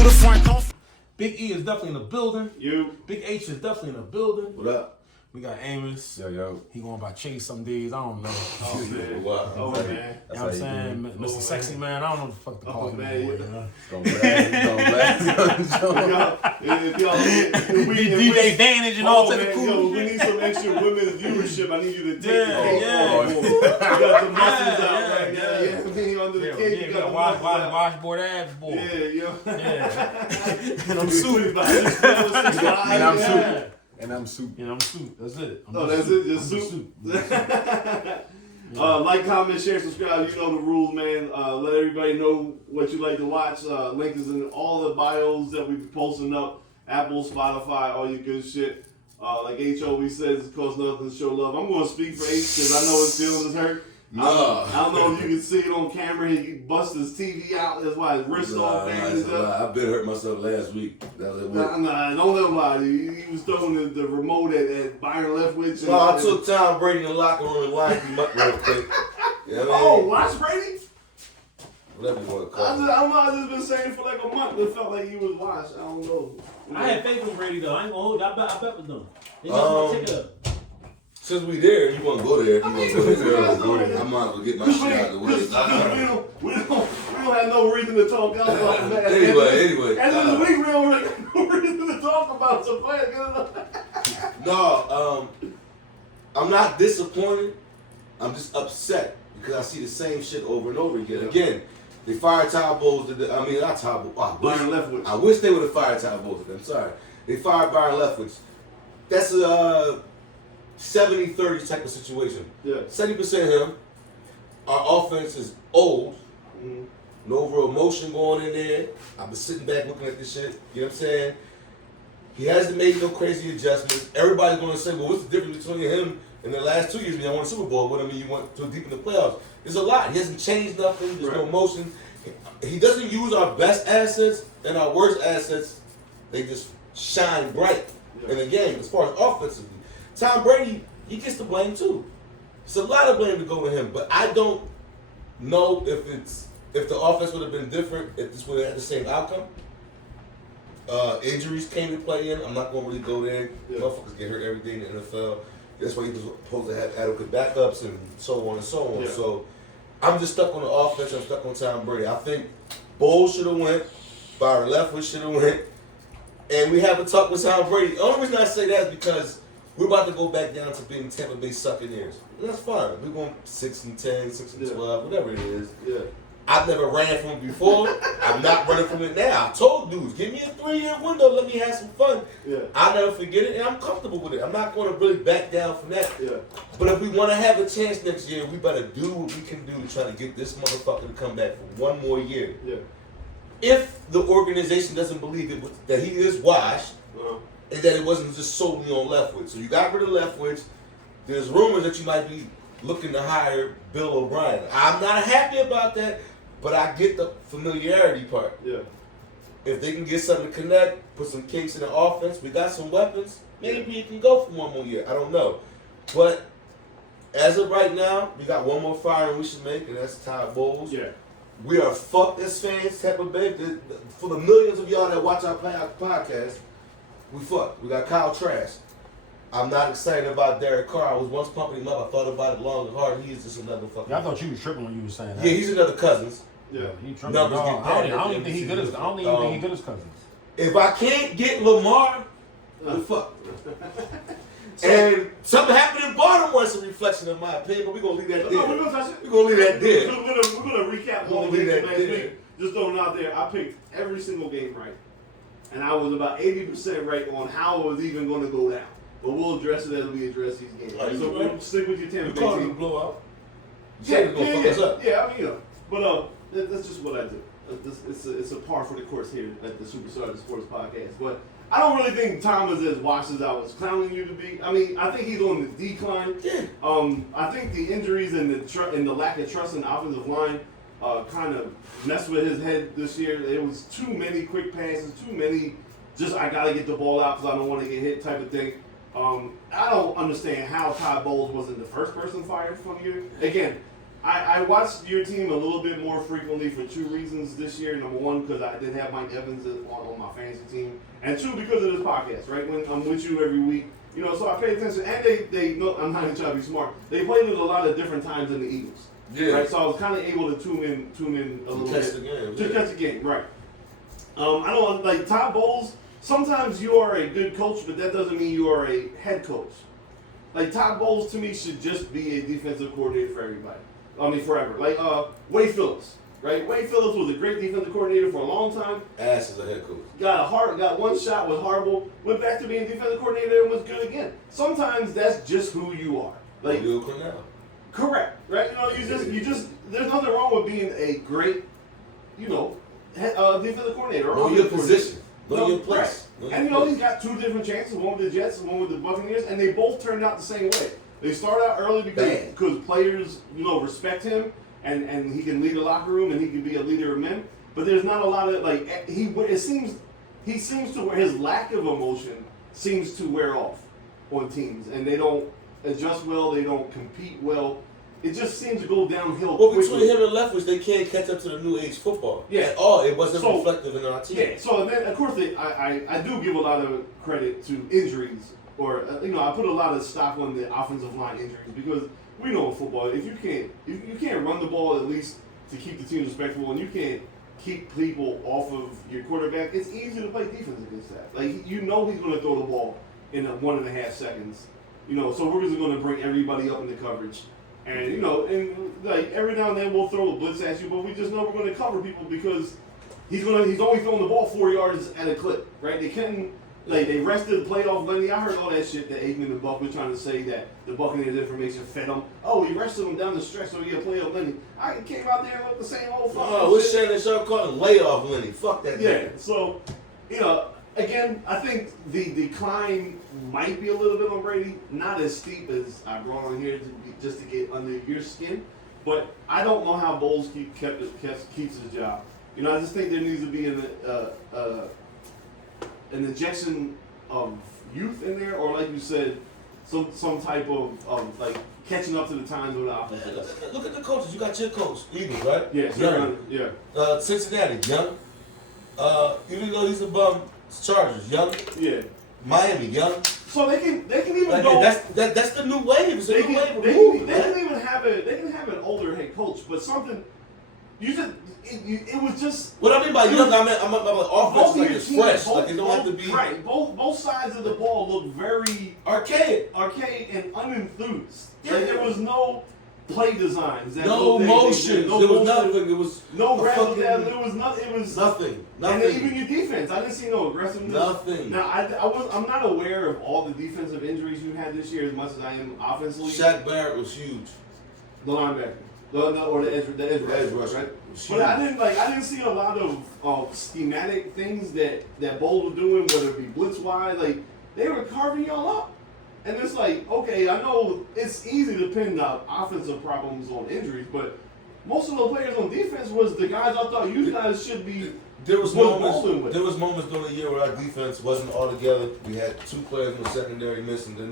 to the front. Big E is definitely in the building. You. Big H is definitely in the building. What up? We got Amos. Yo. He going by Chase some days. I don't know. Oh, man. Wow. Oh, man. You know what I'm saying? Mr. Sexy Man. I don't know what the fuck to call him. Man. Anymore, you know? Don't blast. DJ Vantage and all type of cool. Yo, we need some extra women's viewership. I need you to take the cake. Yeah. You got the muscles out right now. Yeah, me under the cake. You got the washboard abs, boy. Yeah, yo. Yeah. And I'm suited. And I'm soup. That's it. That's it. Just soup. Like, comment, share, subscribe. You know the rules, man. Let everybody know what you like to watch. Link is in all the bios that we be posting up. Apple, Spotify, all your good shit. Like H always says, it costs nothing to show love. I'm going to speak for H because I know his feelings is hurt. No. I don't know if you can see it on camera. He bust his TV out. That's why his wrist off. I've been hurt myself last week. That was it. Nah, don't let him lie to you. He was throwing the remote at Byron Leftwich. No, I took Tom Brady in the locker room and locked him up real quick. You know what I mean? Oh, watch Brady? Whatever you want to call it. I've just been saying for like a month. It felt like he was washed. I don't know. I had faith with Brady though. I ain't gonna hold you. I bet with them. They just want to take it up. Since we there, you want to go there. I'm not going to get my shit out of the way. We don't have no reason to talk about that. Anyway. At the end of the week, we don't have no reason to talk about. So go ahead, No, I'm not disappointed. I'm just upset because I see the same shit over and over again. Again, they fired Todd Bowles. Not Todd Bowles. Byron Leftwich. I wish they would have fired Todd Bowles. I'm sorry. They fired Byron Leftwich. That's a 70-30 type of situation. Yeah. 70% him. Our offense is old. Mm-hmm. No real emotion going in there. I've been sitting back looking at this shit. You know what I'm saying? He hasn't made no crazy adjustments. Everybody's going to say, well, what's the difference between him and the last 2 years when you won a Super Bowl? What I mean, you went too deep in the playoffs. There's a lot. He hasn't changed nothing. There's no motion. He doesn't use our best assets and our worst assets. They just shine bright in the game as far as offensively. Tom Brady, he gets the blame too. It's a lot of blame to go with him, but I don't know if the offense would have been different if this would have had the same outcome. Injuries came to play in. I'm not going to really go there. Motherfuckers get hurt every day in the NFL. That's why he was supposed to have adequate backups and so on and so on. Yeah. So I'm just stuck on the offense. I'm stuck on Tom Brady. I think Bowles should have went. Byron Leftwich should have went. And we haven't talked with Tom Brady. The only reason I say that is because we're about to go back down to being Tampa Bay Succaneers. And that's fine. We're going 6-10, 6-12, whatever it is. Yeah. I've never ran from it before. I'm not running from it now. I told dudes, give me a 3-year window. Let me have some fun. Yeah. I'll never forget it, and I'm comfortable with it. I'm not going to really back down from that. Yeah. But if we want to have a chance next year, we better do what we can do to try to get this motherfucker to come back for one more year. Yeah. If the organization doesn't believe it, that he is washed, and that it wasn't just solely on Leftwich. So you got rid of Leftwich. There's rumors that you might be looking to hire Bill O'Brien. I'm not happy about that, but I get the familiarity part. Yeah. If they can get something to connect, put some kinks in the offense, we got some weapons, maybe it can go for one more year. I don't know. But as of right now, we got one more firing we should make, and that's Todd Bowles. Yeah. We are fucked as fans, Tampa Bay. For the millions of y'all that watch our podcast, we fucked. We got Kyle Trask. I'm not excited about Derek Carr. I was once pumping him up. I thought about it long and hard. He is just another fucking. Yeah, I thought you was tripping when you were saying that. Yeah, he's another Cousins. Yeah. He tripping. Numbers No, get I bad. don't even think he good as. I don't even think he good as Cousins. If I can't get Lamar, we're fucked. And something happened in Baltimore. It's a reflection of my opinion, but we're gonna leave that there. No, we're gonna touch it. We're gonna leave that there. We're gonna recap all the leave games that last there. week. Just throwing it out there. I picked every single game right, and I was about 80% right on how it was even going to go down. But we'll address it as we address these games. Right, So right. we'll stick with your Tampa You Bay called it a team. blowout. Yeah, I mean, you know. But that's just what I do. It's a par for the course here at the Superstar Sports Podcast. But I don't really think Tom is as washed as I was clowning you to be. I mean, I think he's on the decline. Yeah. I think the injuries and the lack of trust in the offensive line kind of messed with his head this year. There was too many quick passes, too many just I got to get the ball out because I don't want to get hit type of thing. I don't understand how Todd Bowles wasn't the first person fired from you. Again, I watched your team a little bit more frequently for two reasons this year. Number one, because I did have Mike Evans on my fantasy team, and two, because of this podcast. Right, when I'm with you every week, you know, so I pay attention. And they know I'm not even trying to be smart. They played it a lot of different times in the Eagles. Yeah. Right, so I was kind of able to tune in a little bit. To catch the game, right. I don't like Todd Bowles. Sometimes you are a good coach, but that doesn't mean you are a head coach. Like Todd Bowles to me should just be a defensive coordinator for everybody. I mean, forever. Like Wade Phillips, right? Wade Phillips was a great defensive coordinator for a long time. Ass as a head coach. Got one shot, was horrible. Went back to being defensive coordinator and was good again. Sometimes that's just who you are. Like correct, right? You know, you just. There's nothing wrong with being a great, you know, defensive coordinator. Know your position. Know your place. Right. And you know, he's got two different chances, one with the Jets and one with the Buccaneers, and they both turned out the same way. They start out early because players, you know, respect him and he can lead the locker room and he can be a leader of men. But there's not a lot of like he seems to where his lack of emotion seems to wear off on teams, and they don't adjust well, they don't compete well. It just seems to go downhill. Well, between him and Leftwich, they can't catch up to the new age football. Yeah. At all. It wasn't reflective in our team. Yeah. So then, of course, I do give a lot of credit to injuries, or you know, I put a lot of stock on the offensive line injuries because we know in football, if you can't run the ball at least to keep the team respectful, and you can't keep people off of your quarterback, it's easy to play defense against that. Like you know, he's going to throw the ball in 1.5 seconds. You know, so we're just going to bring everybody up into coverage. And, you know, and like every now and then we'll throw a blitz at you, but we just know we're going to cover people because he's only throwing the ball 4 yards at a clip, right? They rested playoff Lenny. I heard all that shit that Aikman and Buck were trying to say that the Buccaneers information fed him. Oh, he rested him down the stretch so he had playoff Lenny. I came out there and looked the same old fucking Oh, what's Shannon Sharp calling layoff Lenny? Fuck that. Yeah, so, you know, again, I think the decline might be a little bit on Brady. Not as steep as I brought on here just to get under your skin. But I don't know how Bowles keeps his job. You know, I just think there needs to be an injection of youth in there, or like you said, some type of like catching up to the times of the offense. Look at the coaches. You got your coach, Eagles, right? Yeah, Young. yeah. Cincinnati, Young. Even though he's a bum, Chargers, Young. Yeah. Miami, Young. So they can even like, go. That's the new wave. It's a new wave. They can even have an older head coach, but something. It was just. What I mean by young, I'm like offense like it's fresh. Like it don't have to be. Right. Both sides of the ball look very archaic and unenthused. Yeah. Like there was no play designs. No motion. There was nothing. It was no aggressiveness. There was nothing. It was nothing. And then even your defense, I didn't see no aggressiveness. Nothing. Now I'm not aware of all the defensive injuries you had this year as much as I am offensively. Shaq Barrett was huge. The linebacker. Or the edge rush, right? But I didn't see a lot of schematic things that Bowles was doing, whether it be blitz wise, like they were carving y'all up. And it's like, okay, I know it's easy to pin the offensive problems on injuries, but most of the players on defense was the guys I thought you guys should be. There was moments during the year where our defense wasn't all together. We had 2 players in the secondary missing. Then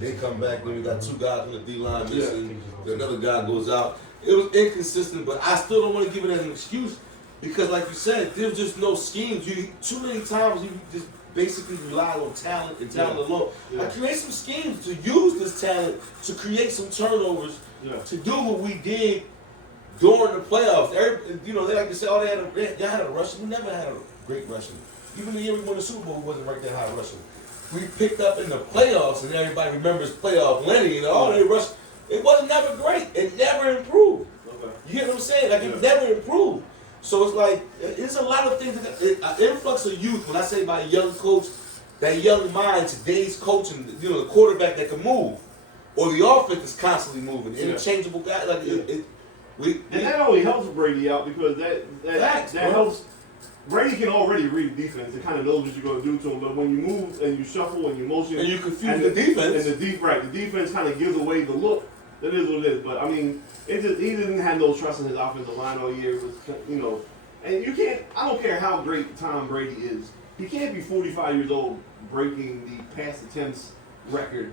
they come back. Then we got 2 guys in the D line missing. Then another guy goes out. It was inconsistent, but I still don't want to give it as an excuse because, like you said, there's just no schemes. Too many times you just basically rely on talent and talent alone. Yeah. I create some schemes to use this talent to create some turnovers to do what we did during the playoffs. They like to say, they had a rushing. We never had a great rushing. Even the year we won the Super Bowl, we wasn't right that high rushing. We picked up in the playoffs, and everybody remembers playoff Lenny, they rushed. It wasn't never great. It never improved. Okay. You get what I'm saying? Like, it never improved. So it's like, it's a lot of things. An influx of youth, when I say by a young coach, that young mind, today's coaching, the quarterback that can move, or the offense is constantly moving, interchangeable guy. Like, and that only helps Brady out because that helps. Brady can already read defense. It kind of knows what you're going to do to him. But when you move and you shuffle and you motion, and you confuse the defense, and the defense kind of gives away the look. That is what it is. But I mean, he didn't have no trust in his offensive line all year. It was, and you can't. I don't care how great Tom Brady is. He can't be 45 years old breaking the pass attempts record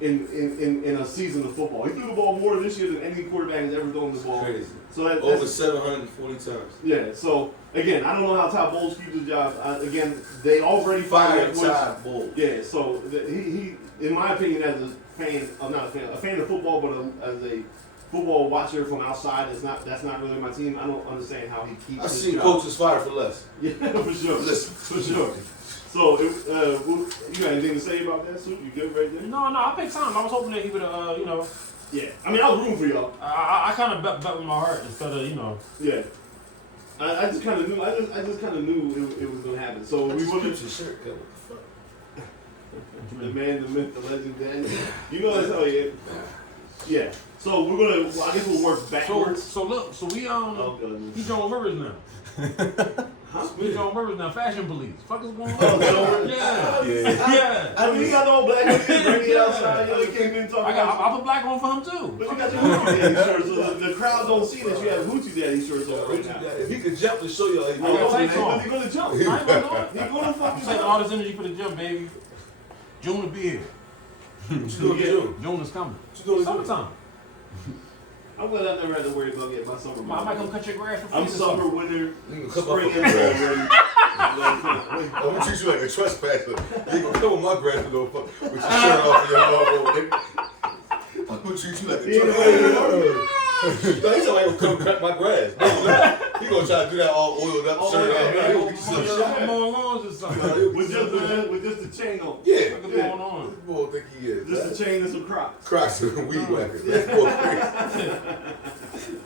in a season of football. He threw the ball more this year than any quarterback has ever thrown the ball. Crazy. So that's Over 740 times. Yeah. So again, I don't know how Todd Bowles keeps his job. Again, they already fired Todd Bowles. Yeah. So he, in my opinion, as a fan, I'm not a fan of football, but as a football watcher from outside, that's not really my team. I don't understand how he keeps. I've his seen job. coaches fired for less. Yeah, for sure. Listen. For sure. So, you got anything to say about that, Soup? You good right there? No, I picked Tom. I was hoping that he would, Yeah. I mean, I was rooting for y'all. I kind of bet with my heart instead of, Yeah. I just kind of knew. I just kind of knew it was gonna happen. So we were your shirt. What the fuck? the man, the myth, the legend, Dan. You know that's how he is. Yeah. So we're gonna. Well, I guess we'll work backwards. So we Oh, goodness. he Joan Rivers now. Huh? We Joan Rivers now. Fashion police. Fuck is going on? Oh, Joan. Yeah. Yeah. I mean, he got the old black hoodie, bring it outside. You know, he came in talking about. I put black on for him too. But you got your Hoochie Daddy shirt, so the crowd don't see that you have Hoochie Daddy shirts on right now. If he could jump to show y'all, he I know, tights man, on. but he gonna jump. I ain't gonna do it. He gonna I'm fucking taking jump. all this energy for the gym, baby. June will be here. What you doing, June? June is coming. What you doing, Summertime. I'm glad I never had to worry about getting my summer. I might come cut your grass for free I'm this summer, winter, You can come spring, up and with fall grass. ready. I'm gonna treat you like a trespasser. You gonna come with my grass and go fuck with your shirt off and your arm over there. I'm gonna treat you like a trespasser. No, he's like, come cut my grass. No, he gonna try to do that all oiled up shirt off. yeah, He'll get you some shot. I'm on lawns or something. With just the chain on. Yeah. What's going on? This boy think he is. Just the chain and some Crocs. Crocs and weed whackers. That's boy crazy.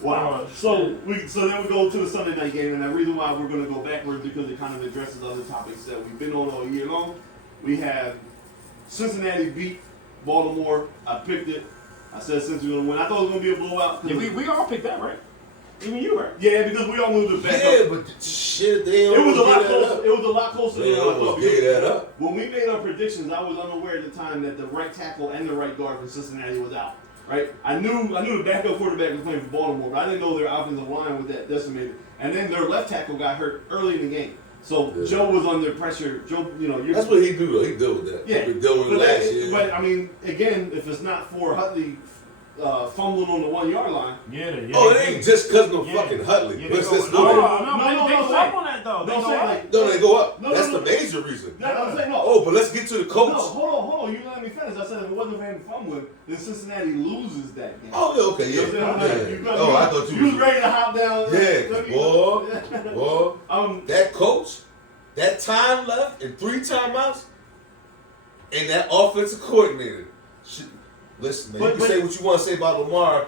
Wow. So then we go to the Sunday night game, and the reason why we're going to go backwards because it kind of addresses other topics that we've been on all year long. We have Cincinnati beat Baltimore. I picked it. I said Cincy was going to win. I thought it was going to be a blowout. Yeah, we all picked that, right? Even you, right? Yeah, because we all knew the backup. Yeah, but shit, they It was a lot gave that closer. up. It was a lot closer They than I thought. almost gave that up. When we made our predictions, I was unaware at the time that the right tackle and the right guard for Cincinnati was out. Right? I knew the backup quarterback was playing for Baltimore, but I didn't know their offensive line was that decimated. And then their left tackle got hurt early in the game. So Yeah. Joe was under pressure. Joe, you're That's what he do though. He deal with that. yeah. He been dealing with last year. But I mean, again, if it's not for Hutley fumbling on the 1 yard line. Yeah. Oh, it ain't just because of Yeah. fucking Hutley. Yeah, Let's they just go- do no, it. they go up on that though. They No, go saying up. like No, they go up. No, That's no, the major reason. no, I'm saying no. Oh, but let's get to the coach. No, hold on. You let me finish. I said if it wasn't for him fumbling, then Cincinnati loses that game. Oh, yeah, okay, You know what I'm saying? yeah. You Oh, I thought you was ready to hop down. Yeah, boy. Um, That coach, that time left and 3 timeouts, and that offensive coordinator. Listen, man, you can say what you want to say about Lamar.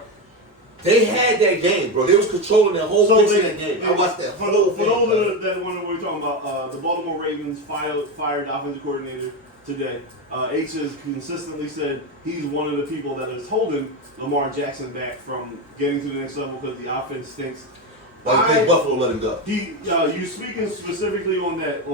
They had that game, bro. They was controlling that whole place in that game. I watched that. For those that wonder what we're talking about, the Baltimore Ravens fired the offensive coordinator today. H has consistently said he's one of the people that is holding Lamar Jackson back from getting to the next level because the offense stinks. Why do you think Buffalo let him go? You speaking specifically on that.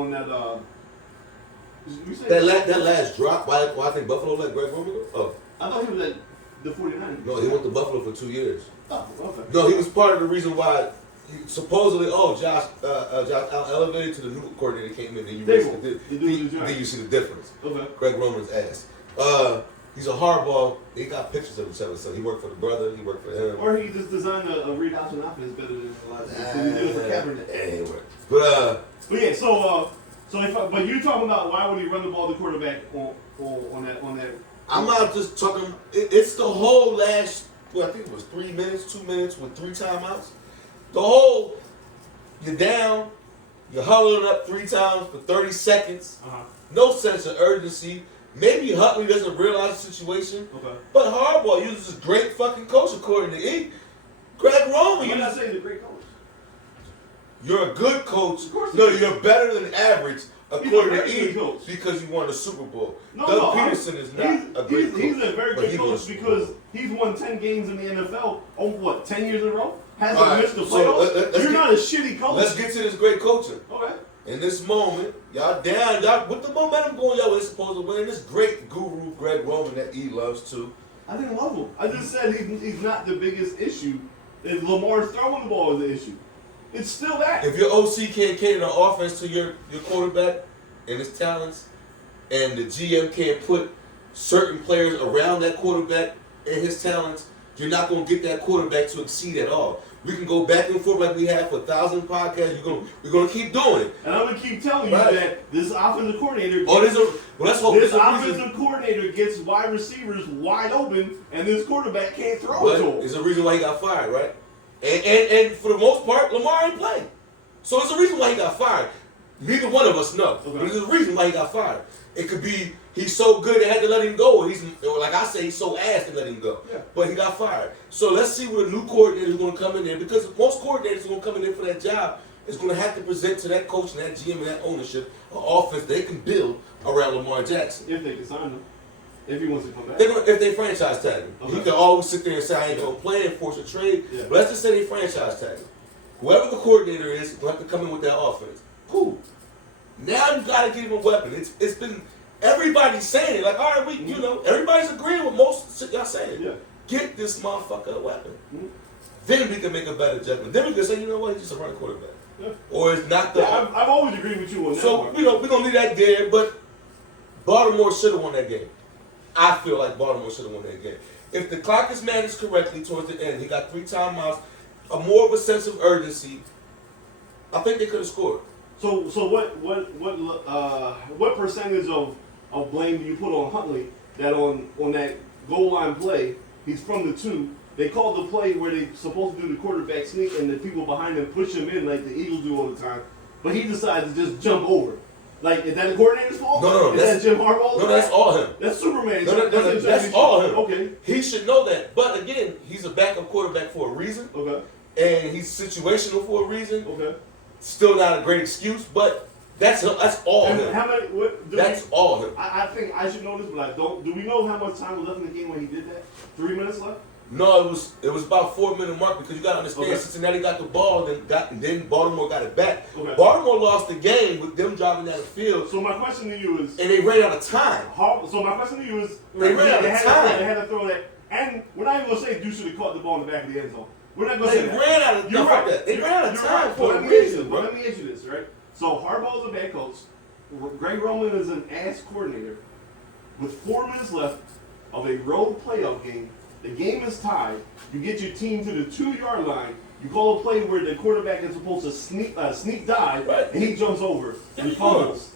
You said That last drop, why I think Buffalo let Greg Roman go? Oh. I thought he was at the 49ers. No, he went to Buffalo for 2 years. Oh, okay. No, he was part of the reason why supposedly, Josh Allen elevated to the new coordinator came in and then you see the difference. Okay. Greg Roman's ass. He's a hardball. They got pictures of each other. So he worked for the brother. He worked for him. Or he just designed a read option offense better than a lot of people. So he did it for Kaepernick. Anyway, But yeah, but you're talking about why would he run the ball to quarterback on that? I'm not just talking. It's the whole last. Well, I think it was 3 minutes, 2 minutes with 3 timeouts. The whole you're down, you're huddling up 3 times for 30 seconds. No sense of urgency. Maybe Hutley doesn't realize the situation. Okay. But Harbaugh uses a great fucking coach according to E. Greg Roman. You're not saying he's a great coach. You're a good coach. Of course No, he is. you're better than average according He's a to very E good coach. because you won a Super Bowl. No, Doug no, Peterson is not a great coach. He's a very but good he won a coach Super because Bowl. he's won 10 games in the NFL. Oh, what? 10 years in a row? Hasn't All right, missed the so playoffs. let's You're get- not a shitty coach. Let's get to this great coaching. Okay. In this moment, y'all down, y'all with the momentum going, y'all was supposed to win. This great guru Greg Roman that E loves too. I didn't love him. I just said he's not the biggest issue. If Lamar's throwing the ball is the issue. It's still that. If your OC can't cater the offense to your quarterback and his talents, and the GM can't put certain players around that quarterback and his talents, you're not going to get that quarterback to exceed at all. We can go back and forth like we have for 1,000 podcasts. We're going to keep doing it. And I'm going to keep telling you that this offensive coordinator coordinator gets wide receivers wide open, and this quarterback can't throw it to him. It's a reason why he got fired, right? And for the most part, Lamar ain't playing. So it's a reason why he got fired. Neither one of us know. Okay. But there's a reason why he got fired. It could be he's so good they had to let him go, or like I say, he's so ass to let him go. Yeah. But he got fired. So let's see what a new coordinator is going to come in there, because most coordinators are going to come in there for that job is going to have to present to that coach and that GM and that ownership an offense they can build around Lamar Jackson. If they can sign him. If he wants to come back. If they franchise tag him. Okay. He can always sit there and say, I ain't going to play and force a trade. Yeah. But let's just say they franchise tag him. Whoever the coordinator is going to have to come in with that offense. Cool. Now you got to give him a weapon. It's been, everybody's saying it. Like, all right, everybody's agreeing with most of y'all saying. Yeah. Get this motherfucker a weapon. Mm-hmm. Then we can make a better judgment. Then we can say, you know what, he's just a running quarterback. Yeah. Or it's not the... Yeah, I've always agreed with you on that. So, we don't need that there, but Baltimore should have won that game. I feel like Baltimore should have won that game. If the clock is managed correctly towards the end, he got 3 timeouts, more of a sense of urgency, I think they could have scored. So what percentage of blame do you put on Huntley that on that goal line play, he's from the 2, they called the play where they're supposed to do the quarterback sneak and the people behind him push him in like the Eagles do all the time, but he decided to just jump over. Like, is that the coordinator's fault? No, is that Jim Harbaugh's No, that's all him. That's Superman. That's all him. Okay. He should know that. But again, he's a backup quarterback for a reason. Okay. And he's situational for a reason. Okay. Still not a great excuse, but that's all him. How many? That's all him. I think I should know this, but I don't. Do we know how much time was left in the game when he did that? 3 minutes left? No, it was about 4-minute mark, because you got to understand, Cincinnati got the ball, then Baltimore got it back. Okay. Baltimore lost the game with them driving down the field. So my question to you is... And they ran out of time. So my question to you is... They ran out of time. They had to throw that. And we're not even going to say Duke should have caught the ball in the back of the end zone. We're not going to say that. They ran out of time. Right. They ran out of time for a reason, bro. Let me ask you this, right? So Harbaugh's a bad coach. Greg Roman is an ass coordinator. With 4 minutes left of a road playoff game, the game is tied. You get your team to the 2-yard line. You call a play where the quarterback is supposed to sneak dive, right, and he jumps over and fumbles.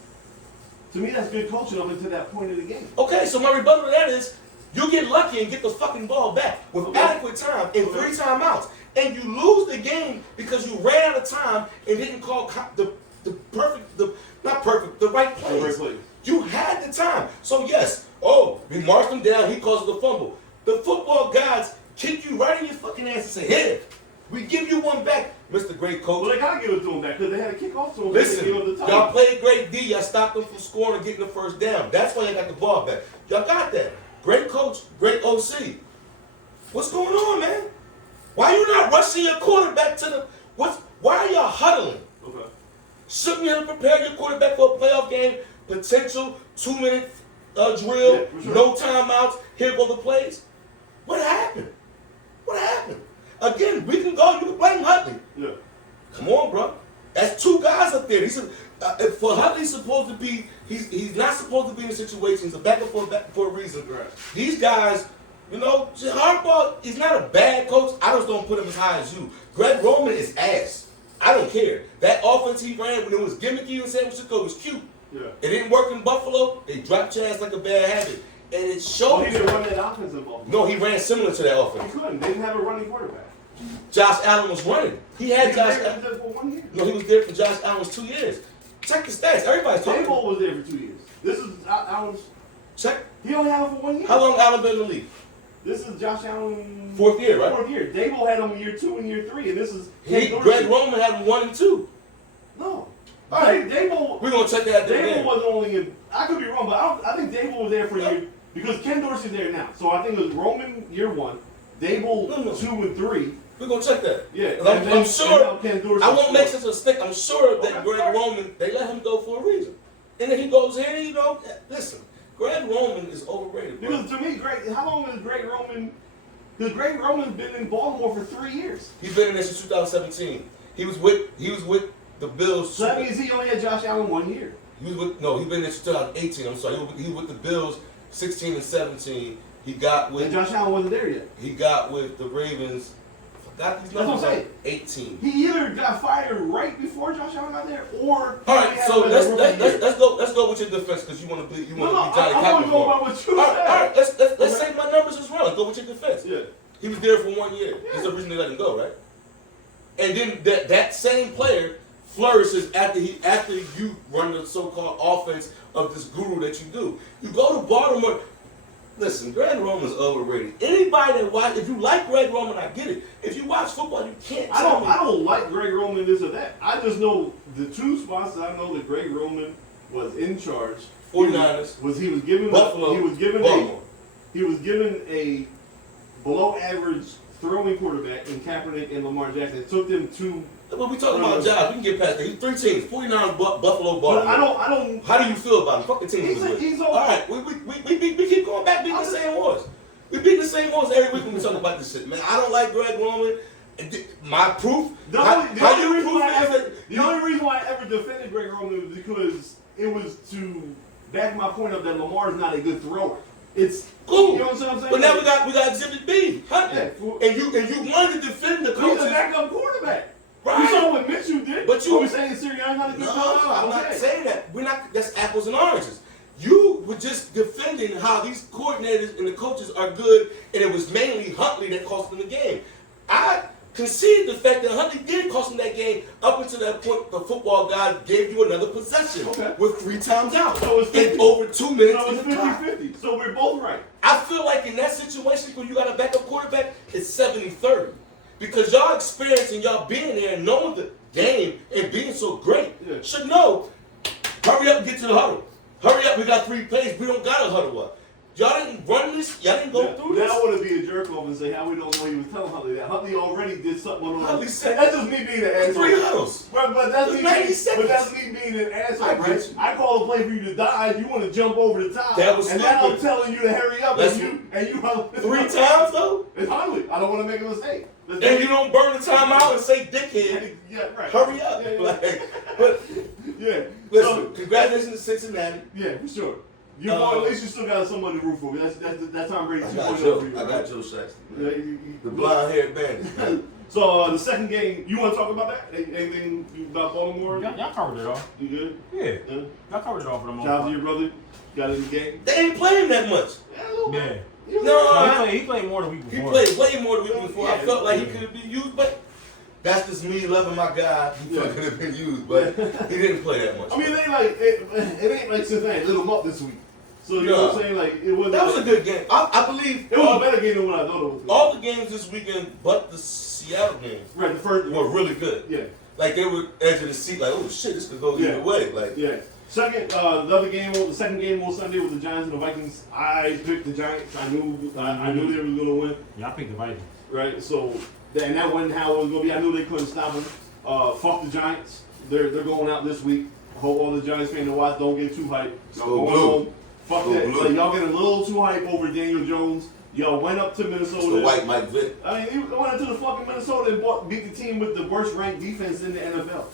To me, that's good coaching up until that point of the game. Okay, so my rebuttal to that is, you get lucky and get the fucking ball back with adequate time and 3 timeouts, and you lose the game because you ran out of time and didn't call the right plays. You had the time. So yes, we marched him down, he causes the fumble. The football gods kick you right in your fucking ass and say, here, we give you one back, Mr. Great Coach. Well, they got to give it to him back because they had to kick off to him. Listen, y'all played great D. Y'all stopped them from scoring and getting the first down. That's why y'all got the ball back. Y'all got that. Great coach, great OC. What's going on, man? Why are you not rushing your quarterback to the... Why are y'all huddling? Okay. Shouldn't you have prepared your quarterback for a playoff game? Potential 2-minute drill, no timeouts, here go the plays. What happened? Again, we can go, you can blame Huntley. Yeah. Come on, bro. That's 2 guys up there. For Huntley's supposed to be, he's not supposed to be in a situation, he's a backup for a reason. Right. These guys, Harbaugh is not a bad coach. I just don't put him as high as you. Greg Roman is ass. I don't care. That offense he ran when it was gimmicky in San Francisco was cute. Yeah. It didn't work in Buffalo. They dropped your ass like a bad habit. And it showed. He didn't run that offense in Buffalo. No, he ran similar to that offense. He couldn't. They didn't have a running quarterback. Josh Allen was running. He had Josh Allen. There for 1 year. No, he was there for Josh Allen's 2 years. Check the stats. Everybody's talking. Daboll was there for 2 years. This is Allen's. Check. He only had him for 1 year. How long Allen been in the league? This is Josh Allen. 4th year, right? 4th year. Daboll had him in year 2 and year 3, and this is. Greg Roman had him 1 and 2. No. All right. Daboll. We're gonna check that out. Daboll wasn't only in. I could be wrong, but I think Daboll was there for a year because Ken Dorsey's there now. So I think it was Roman year 1, Daboll 2 and 3. We're gonna check that. Yeah. I'm sure. I won't make such a stick. I'm sure that Greg Roman, they let him go for a reason. And then he goes in, listen, Greg Roman is overrated. Bro. Because to me, how long has Greg Roman? Because Greg Roman's been in Baltimore for 3 years. He's been in there since 2017. He was with the Bills. So that means he only had Josh Allen 1 year. He's been in there since 2018. I'm sorry. He was with the Bills 16 and 17. He got with And Josh Allen wasn't there yet. He got with the Ravens. Forgot these That's what I'm numbers. saying. 18. He either got fired right before Josh Allen got there, or All right, so let's go with your defense because you want to be Johnny I want to go by what you All said. right, let's say my numbers is wrong. Let's go with your defense. Yeah. He was there for 1 year. That's the reason they let him go, right? And then that same player flourishes after you run the so-called offense of this guru that you do. You go to Baltimore. Listen, Greg Roman's overrated. Anybody that watch, if you like Greg Roman, I get it. If you watch football, you can't. I don't like Greg Roman this or that. I just know the two spots that I know that Greg Roman was in charge. 49ers. He was given Buffalo. he was given a below average throwing quarterback in Kaepernick and Lamar Jackson. It took them to. When we talking about jobs, we can get past that. He's 3 teams: 49ers, Buffalo, Baltimore. But I don't. How do you feel about him? Fuck the team he was with. He's all right. We keep going back, beating the same horse. We beat the same horse every week when we talk about this shit, man. I don't like Greg Roman. My proof. The only reason why I ever defended Greg Roman was because it was to back my point up that Lamar is not a good thrower. It's cool. You know what I'm saying? But now we got Exhibit B, Huntley. Yeah. And you wanted to defend the coaches. He's a backup quarterback. Right. You saw what Mitchell did. But you were saying Sirianni's not a good coach. I'm not saying that. We're not. That's apples and oranges. You were just defending how these coordinators and the coaches are good, and it was mainly Huntley that cost them the game. I concede the fact that Huntley did cost them that game up until that point. The football guy gave you another possession with 3 times out. So it's 50, in over 2 minutes. So it's 50-50. So we're both right. I feel like in that situation when you got a backup quarterback, it's 70-30. Because y'all experience and y'all being there and knowing the game and being so great should know, hurry up and get to the huddle. Hurry up, we got 3 plays, we don't got to huddle up. Y'all didn't run this, y'all didn't go through this. Now I want to be a jerk off and say how we don't know he was telling Huntley that. Huntley already did something on Huntley said that's just me being an asshole. 3 huddles. But that's me being an asshole, right? I call a play for you to die, you want to jump over the top. That was and stupid. now I'm telling you to hurry up and you 3 times though? It's Huntley. I don't want to make a mistake. And you don't burn the timeout and say dickhead. Yeah, right. Hurry up. Yeah. But listen, congratulations to Cincinnati. Yeah, for sure. You at least you still got someone to root for. That's Tom Brady 2.0 for you. I got Joe Saxton. The blonde haired bandit, man. So the second game, you want to talk about that? Anything about Baltimore? Y'all covered it all. You good? Yeah. Y'all covered it all for the most Shout out part. to your brother. Got in the game. They ain't playing that much. Yeah, a little bit. Yeah. No, he played more the week before. He played way more the week before. I felt like he could have been used, but that's just me loving my guy. He could have been used, but he didn't play that much. I mean, it ain't like Cincinnati lit him up this week. So you know what I'm saying? Like it was. That was a good game. I believe it was a better game than what I thought it was. All the games this weekend, but the Seattle game, right? The first were really good. Yeah. Like they were edge of the seat. Like, oh shit, this could go either way. Like the second game on Sunday was the Giants and the Vikings. I picked the Giants. I knew they were gonna win. Yeah, I picked the Vikings. Right. So and that wasn't how it was gonna be. I knew they couldn't stop them. Fuck the Giants. They're going out this week. I hope all the Giants fans that watch don't get too hyped. Go blue. Fuck that. Like, y'all get a little too hype over Daniel Jones. Y'all went up to Minnesota. It's the white Mike Vick. I mean, you went up to the fucking Minnesota and beat the team with the worst ranked defense in the NFL.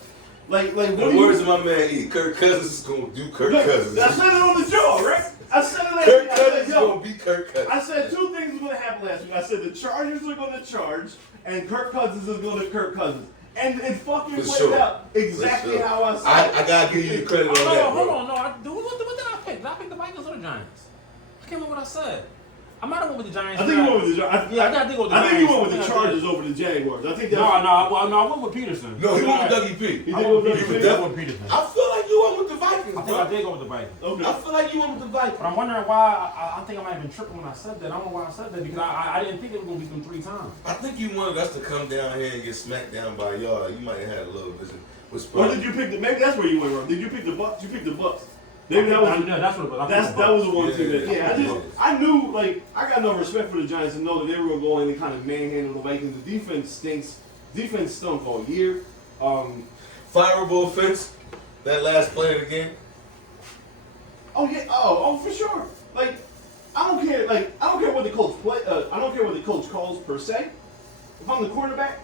Like the words of my man E. Kirk Cousins is gonna do Kirk Cousins. I said it on the jaw, right? I said it last week. Kirk Cousins is gonna beat Kirk Cousins. I said 2 things were gonna happen last week. I said the Chargers are gonna charge, and Kirk Cousins is gonna Kirk Cousins. And it fucking played out exactly how I said. I gotta give you the credit on that. Hold on, what did I pick? Did I pick the Vikings or the Giants? I can't remember what I said. I might have went with the Giants. I think you went with the Giants. I think you went with the Chargers over the Jaguars. I think that. I went with Peterson. No, he went with Dougie P. He did with Peterson. I feel like you went with the Vikings. I think I did go with the Vikings. Okay. I feel like you went with the Vikings. But I'm wondering why. I think I might have been tripping when I said that. I don't know why I said that because I didn't think they were going to beat them 3 times. I think you wanted us to come down here and get smacked down by y'all. You might have had a little vision. Or did you pick the? Maybe that's where you went wrong. Did you pick the Bucks? You picked the Bucks. Maybe that was that's what it was. That was the one thing that I knew, like, I got no respect for the Giants and know that they were going to go in and kind of manhandle the Vikings. The defense stinks. Defense stunk all year. Fireable offense. That last play of the game. Oh yeah. Oh for sure. Like I don't care. Like I don't care what the coach I don't care what the coach calls per se. If I'm the quarterback,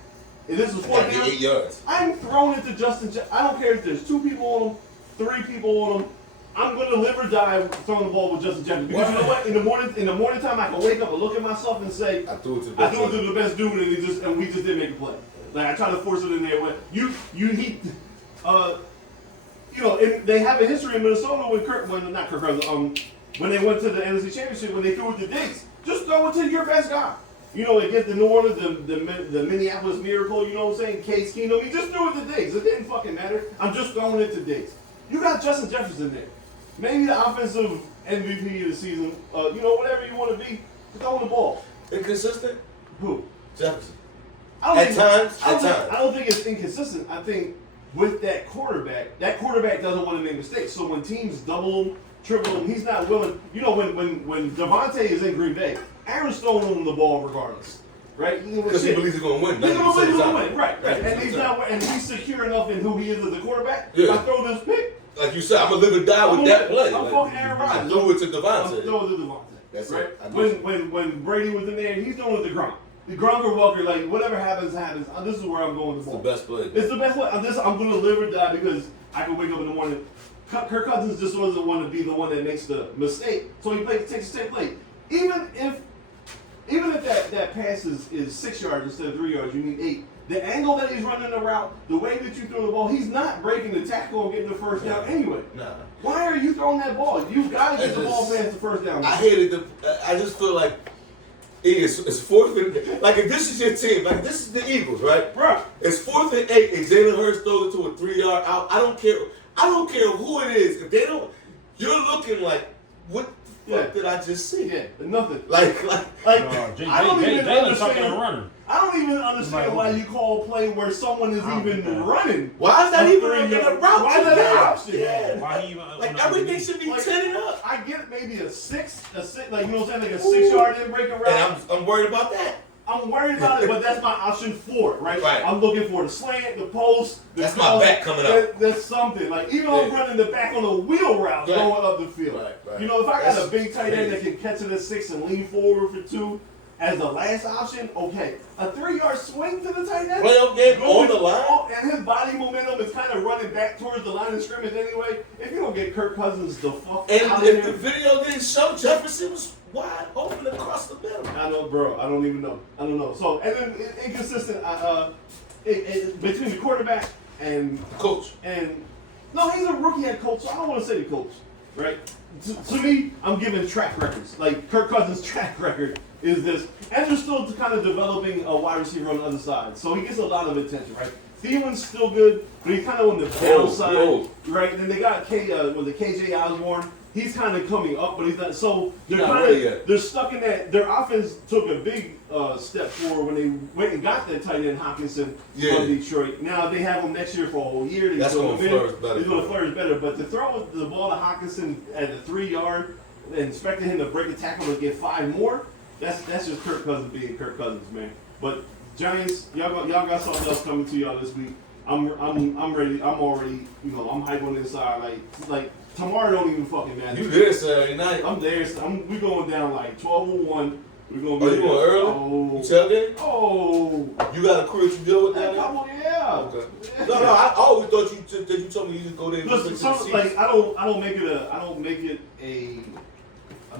and this is 4 8 yards. I'm throwing it to Justin. I don't care if there's 2 people on him, 3 people on him. I'm gonna live or die throwing the ball with Justin Jefferson because you know what? In the morning time, I can wake up and look at myself and say, I threw it to the best dude, and we just didn't make a play. Like I tried to force it in there. When and they have a history in Minnesota when they went to the NFC Championship when they threw it to Diggs. Just throw it to your best guy. Against the New Orleans, the Minneapolis Miracle, you know what I'm saying? Case Keenum, he just threw it to Diggs. It didn't fucking matter. I'm just throwing it to Diggs. You got Justin Jefferson there. Maybe the offensive MVP of the season, whatever you want to be, throwing the ball. Inconsistent? Who? Jefferson. I don't think it's inconsistent. I think with that quarterback doesn't want to make mistakes. So when teams double him, triple him, he's not willing. When Devontae is in Green Bay, Aaron's throwing him the ball regardless. Right? Because he believes he's going to win. He's going to win. Right. And he's secure enough in who he is as a quarterback. Yeah. I throw this pick. Like you said, I'm going to live or die with that play. I'm fucking Aaron Rodgers. I threw it to Devontae. I'm throwing it to Devontae. That's right. it. When Brady was in there, he's throwing it to Gronk. The Gronk or Walker, like whatever happens. This is where I'm going to ball. It's the best play. It's the best play. I'm going to live or die because I can wake up in the morning. Kirk Cousins just doesn't want to be the one that makes the mistake, so he takes a safe play. Even if that pass is 6 yards instead of 3 yards, you need 8. The angle that he's running the route, the way that you throw the ball, he's not breaking the tackle and getting the first down anyway. Nah. Why are you throwing that ball? You got to get the ball past the first down. I hated I just feel like it's fourth and like if this is your team, like this is the Eagles, right? Right. It's 4th and 8, and Jalen Hurts throws it to a 3-yard out. I don't care who it is. If they don't, you're looking like what. What did I just see? Yeah, nothing. Like No, I don't even Jalen's fucking understand. running. I don't even understand why you call a play where someone is even running. Why is that even in a route? Why is that an option? Yeah. Why he even Like everything should be 10 and up. I get maybe a six, like you know what I'm saying, like a 6 yard in break around. And I'm worried about that. I'm worried about it, but that's my option 4, right? Right. I'm looking for the slant, the post. That's my back coming up. That's something. Like even though I'm running the back on the wheel route going up the field. Right. If I got a big tight end that can catch it at 6 and lean forward for 2 as the last option, okay. A 3-yard swing to the tight end. Playoff game on the line. And his body momentum is kind of running back towards the line of scrimmage anyway. If you don't get Kirk Cousins the fuck out of if there. the video didn't show, Jefferson was wide open across the middle. I know, bro. I don't even know. I don't know. So, and then inconsistent between the quarterback and Coach. And no, he's a rookie head coach, so I don't want to say the coach, right? To me, I'm giving track records. Like Kirk Cousins' track record is this, and they're still kind of developing a wide receiver on the other side, so he gets a lot of attention, right? Thielen's still good, but he's kind of on the downside, right? And then they got KJ Osborne. He's kind of coming up, but he's not. So they're stuck in that. Their offense took a big step forward when they went and got that tight end Hockenson from Detroit. Now they have him next year for a whole year. That's going to flourish better. He's going to flourish better. But to throw the ball to Hockenson at the 3 yard and expecting him to break a tackle and get 5 more, that's just Kirk Cousins being Kirk Cousins, man. But Giants, y'all got something else coming to y'all this week. I'm ready. I'm already, I'm hype on the inside. Like tomorrow don't even fucking matter. You there Saturday night? I'm there. We going down like 12:01. We're gonna be. Oh, you going early? Oh. You tailgate? Oh. You got a crew that you deal with that? Yeah. Okay. No. I always thought you told me you just go there. Listen, like I don't make it a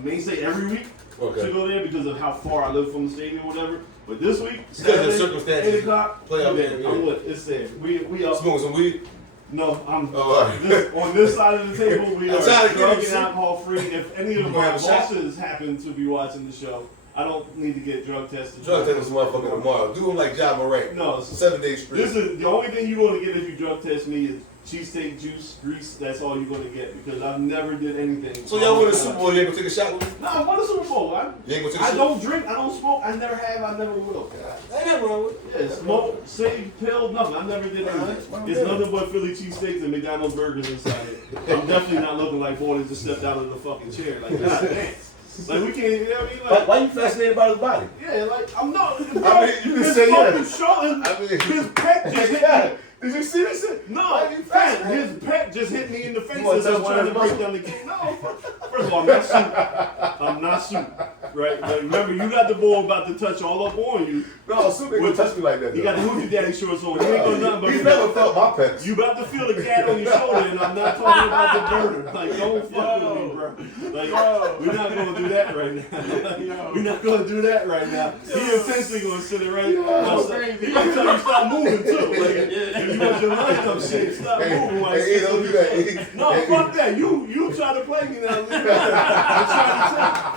mainstay every week to go there because of how far I live from the stadium or whatever. But this week, because of the circumstances, 8 o'clock, playoff game. I'm lit. It's there. We up. Smoke some weed. No, I'm right. on this side of the table. We are drug and you. alcohol free. If any of my bosses happen to be watching the show, I don't need to get drug tested. Drug test this motherfucker tomorrow. Do him like Ja Morant. No, 7 days straight. This is the only thing you're going to get if you drug test me is cheesesteak juice, grease. That's all you're going to get because I've never did anything. So y'all win the Super Bowl, you ain't gonna take a shot with me? No, I won the Super Bowl. You ain't gonna take a I shot? don't drink. I don't smoke. I never have. I never will. Ain't nothing wrong with it. Yeah, smoke, save, pill, nothing. I never did anything. It's nothing but Philly cheesesteaks and McDonald's burgers inside it. I'm definitely not looking like boy that just stepped out of the fucking chair. Like, God damn. Like, we can't, you know what I mean? Like, Why you fascinated about his body? yeah, like, I'm not. I mean, you can his say fucking yes. shoulder, his pec just hit me. Did you see this shit? No, fam, his pec just hit me in the face as I was trying to break down the game. No, first of all, I'm not suit. right? Like, remember, you got the ball about to touch all up on you. No, Soupa ain't gonna touch me like that. You got the hoochie daddy shorts on. You ain't gonna nothing but He's never felt my pecs. you about to feel the cat on your shoulder, and I'm not talking about the burner. Like, don't fuck with me, bro. Like, we're not gonna do that right now. We're not gonna do that right now. He intentionally gonna sit it right now. He gonna tell you stop moving too. Like, if you want your light up shit, stop moving. While Hey, don't do that. no, fuck that. You try to play me now. I'm trying to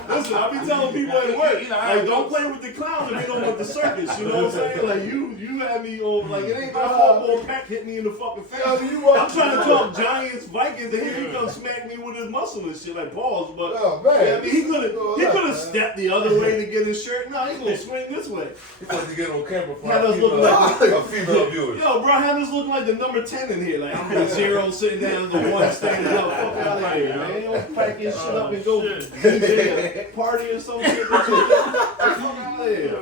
tell. Listen, I be telling people at work, like, don't play with the clowns if you don't want the circus. You know what I'm saying? Like, you had me on, like, it ain't that football pack hit me in the fucking face. I'm trying to talk Giants, Vikings, and here he come smack me with his muscle and shit, like, pause. But yeah, I mean, he could have stepped the other way to get his shirt. No, he gonna swing this way. He wants to get on camera for Had us looking like a female viewers. Yo, bro, have us look like the number 10 in here. Like, I'm the 0 sitting down, the 1 standing up. Fuck out of here, man. You don't pack your shit up and go DJ a party or some shit. Fuck out of here.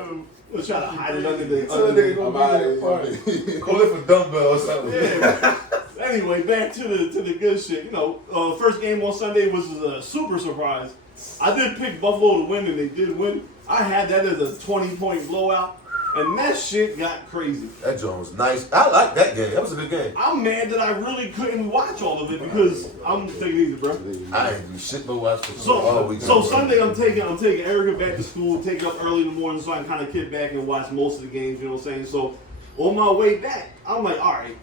We'll try to hide it under the. So they gonna be at a party. Call it for dumbbell or something. Yeah. Anyway, back to the good shit. You know, first game on Sunday was a super surprise. I did pick Buffalo to win, and they did win. I had that as a 20-point blowout, and that shit got crazy. That joint was nice. I like that game. That was a good game. I'm mad that I really couldn't watch all of it because I'm taking it easy, bro. I ain't do shit but watch football all weekend. So Sunday I'm taking Erica back to school, take her up early in the morning so I can kind of kick back and watch most of the games. You know what I'm saying? So on my way back, I'm like, all right.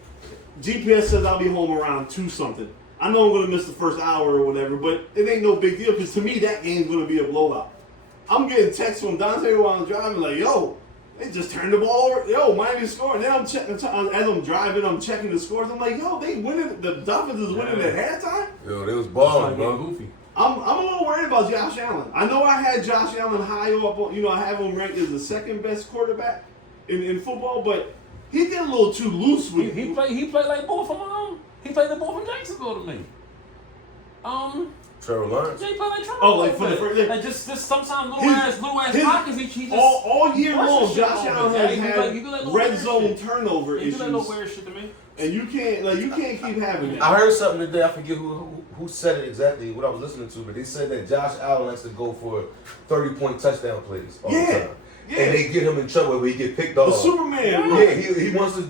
GPS says I'll be home around 2 something. I know I'm gonna miss the first hour or whatever, but it ain't no big deal because to me that game's gonna be a blowout. I'm getting texts from Dante while I'm driving, like, yo, they just turned the ball over. Yo, Miami scoring. Then I'm checking as I'm driving, I'm checking the scores. I'm like, yo, they winning. The Dolphins is winning at halftime. Yo, they was balling, bro. Goofy. I'm a little worried about Josh Allen. I know I had Josh Allen high up on, I have him ranked as the second best quarterback in football, but he get a little too loose with He played like ball from he played the ball from Jacksonville to me. Trevor Lawrence. Yeah, he played like Trevor. Oh, like for the first, like just sometimes little ass pockets. He just all year long, shit Josh on Allen it. has Yeah, had he do that little red weird zone shit. turnover He do that little issues, weird shit to me. and you can't keep having it. I heard something today. I forget who said it exactly. What I was listening to, but they said that Josh Allen likes to go for 30-point touchdown plays all the time. Yeah. And they get him in trouble where he get picked off. The Superman. Yeah, he wants to.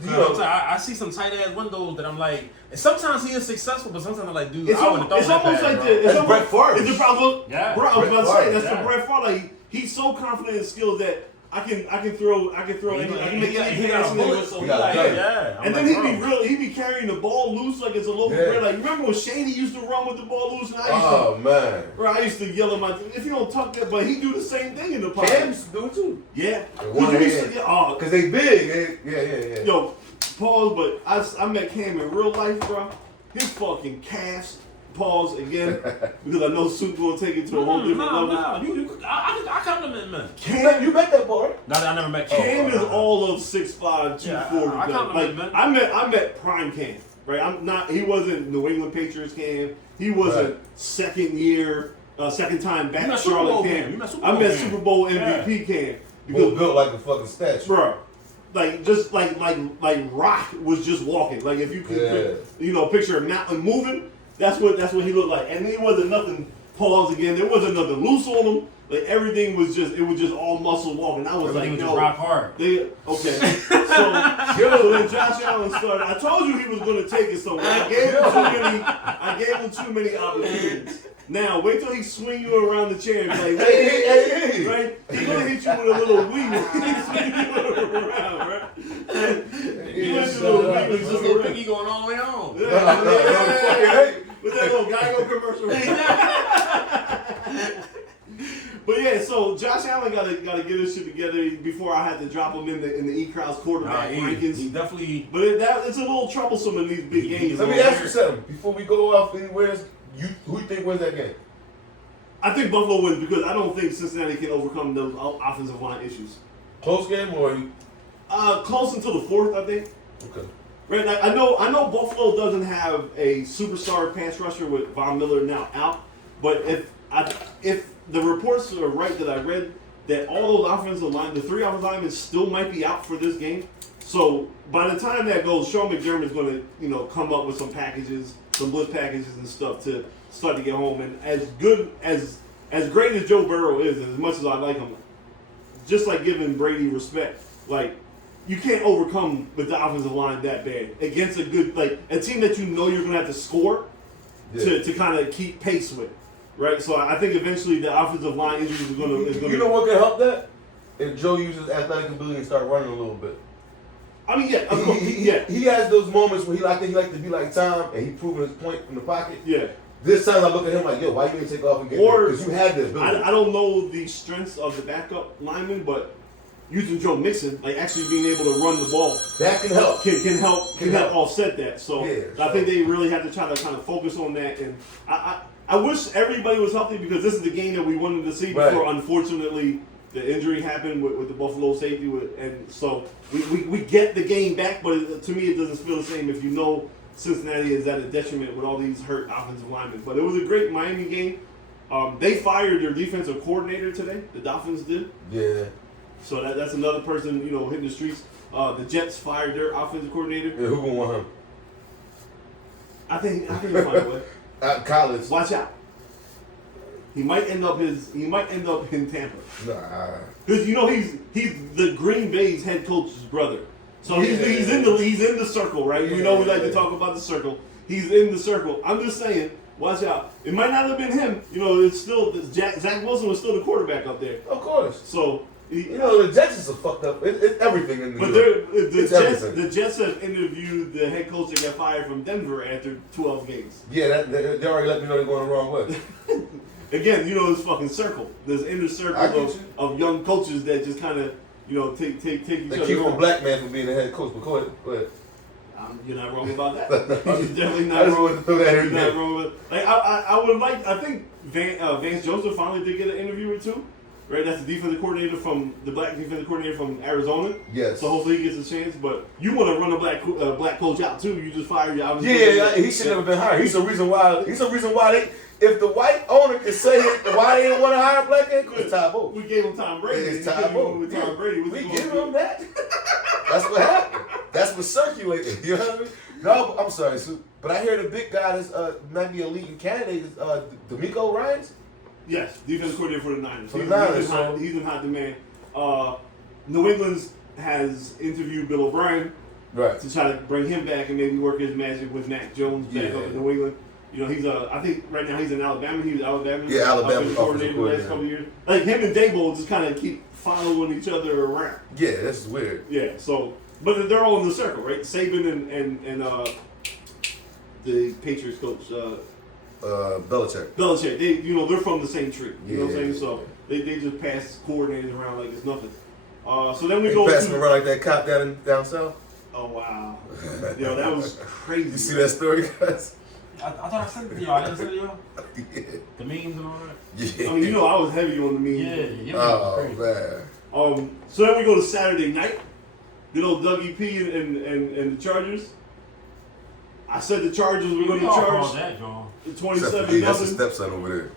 I see some tight ass windows that I'm like, and sometimes he is successful, but sometimes I'm like, dude, It's I wouldn't have thought almost that. like Bro. That's Brett Favre. It's the problem. Yeah. Bro, I was about to say that's Yeah. the Brett Favre. Like he's so confident in skills that I can throw any. I can make any pass. So He got like, a gun. yeah. I'm And like, then bro. he be carrying the ball loose like it's a local Yeah. bread. Like you remember when Shady used to run with the ball loose, and Oh man. I used to yell at my if you don't tuck that, but he do the same thing in the pocket. Cam used to do it too. Yeah. With one hand. Cause they big. Yeah. Yo, pause. But I met Cam in real life, bro. His fucking calves. Pause again because I know Soup will take it to a whole different level. I compliment man. Cam, You bet that boy. No, I never met Cam is all of 6'5", 240. I compliment like, man. I met prime Cam, right? He wasn't New England Patriots Cam. He wasn't second time back You met Super Charlotte Bowl Cam. Cam. You met Super I Bowl met Cam. Super Bowl MVP Cam. Bull built like a fucking statue. Bro, like just like Rock was just walking. Like if you can picture a mountain moving, that's what he looked like. And he wasn't nothing. Pause again. There wasn't nothing loose on him. Like everything was just all muscle walking. I was Everything like, was rock hard. Okay. So then Josh Allen started. I told you he was going to take it somewhere. I gave him too many opportunities. Now wait till he swing you around the chair and be like, hey. Right? He's gonna hit you with a little wing. He's swing you around, right? He went to a little wing. It's just little piggy going all the way home. With that little Geico commercial. But yeah, so Josh Allen gotta get his shit together before I had to drop him in the E-Crowd's quarterback rankings. He definitely. But it's a little troublesome in these big games. Let me ask you something before we go off anywhere. Who you think wins that game? I think Buffalo wins because I don't think Cincinnati can overcome those offensive line issues. Close game or? Close until the fourth, I think. Okay. Right, like, I know Buffalo doesn't have a superstar pass rusher with Von Miller now out, but if the reports are right that I read, that all those offensive line, the 3 offensive linemen still might be out for this game. So by the time that goes, Sean McDermott's going to come up with some packages, some blitz packages and stuff to start to get home. And as good as as great as Joe Burrow is, and as much as I like him, just like giving Brady respect, like you can't overcome with the offensive line that bad against a good a team that you know you're gonna have to score to kind of keep pace with, right? So I think eventually the offensive line injuries is gonna. You know what can help that? If Joe uses athletic ability and start running a little bit. I mean, yeah, of course, he has those moments where he like to be like Tom, and he proving his point from the pocket. Yeah. This time I look at him like, yo, why you didn't take off and get Or because you had the ability. I don't know the strengths of the backup lineman, but using Joe Mixon, like actually being able to run the ball, that can help. Can help offset that. So Yeah, I think they really have to try to kind of focus on that. And I wish everybody was healthy because this is the game that we wanted to see before. Unfortunately, the injury happened with the Buffalo safety, and so we get the game back. But to me, it doesn't feel the same if you know Cincinnati is at a detriment with all these hurt offensive linemen. But it was a great Miami game. They fired their defensive coordinator today. The Dolphins did. Yeah. So that's another person, hitting the streets. The Jets fired their offensive coordinator. Yeah, who gonna want him? I think he'll find a way. College. Watch out. He might end up in Tampa. Nah. Because he's the Green Bay's head coach's brother. So he's in the circle, right? We like to talk about the circle. He's in the circle. I'm just saying, watch out. It might not have been him. It's still Zach Wilson was still the quarterback up there. Of course. So the Jets are fucked up. It's everything in the But the Jets have interviewed the head coach that got fired from Denver after 12 games. Yeah, they already let me know they're going the wrong way. Again, this fucking circle, this inner circle of young coaches that just kind of, take each other. They keep a black man from being the head coach. But go ahead. You're not wrong about that. You're definitely not wrong. You're not wrong. I think Vance Joseph finally did get an interview or two. Right, that's the defensive coordinator the black defensive coordinator from Arizona. Yes. So hopefully he gets a chance. But you want to run a black coach out too. You just fired your obviously. Yeah, he should never been hired. He's a reason why they. If the white owner can say it, why they didn't want to hire a black head coach? It's Ty Bo. We gave him Tom Brady. It's Ty Bo. We give him that. That's what happened. That's what circulated. You know what I mean? No, I'm sorry, Sue. But I hear the big guy that's might be a leading candidate is D'Amico Ryans. Yes, defensive coordinator for the Niners. He's in hot demand. New England has interviewed Bill O'Brien to try to bring him back and maybe work his magic with Mac Jones back up in New England. I think right now he's in Alabama. He was Alabama. Yeah, Alabama coordinator the last couple of years. Like him and Dable just kind of keep following each other around. Yeah, that's weird. Yeah, so but they're all in the circle, right? Saban and the Patriots coach. Belichick. They're from the same tree. You know what I'm saying? So yeah. they just pass coordinators around like it's nothing. So then we they go passing around like that cop down south. Oh wow. That was crazy. You see that story, guys? I thought I sent it to y'all. I didn't send it to y'all? Yeah. The memes and all that? Yeah. I mean, I was heavy on the memes. Yeah. Oh, man. So then we go to Saturday night. Good old Dougie P and the Chargers. I said the Chargers were going to charge that, John. 27-0. That's the stepson over there.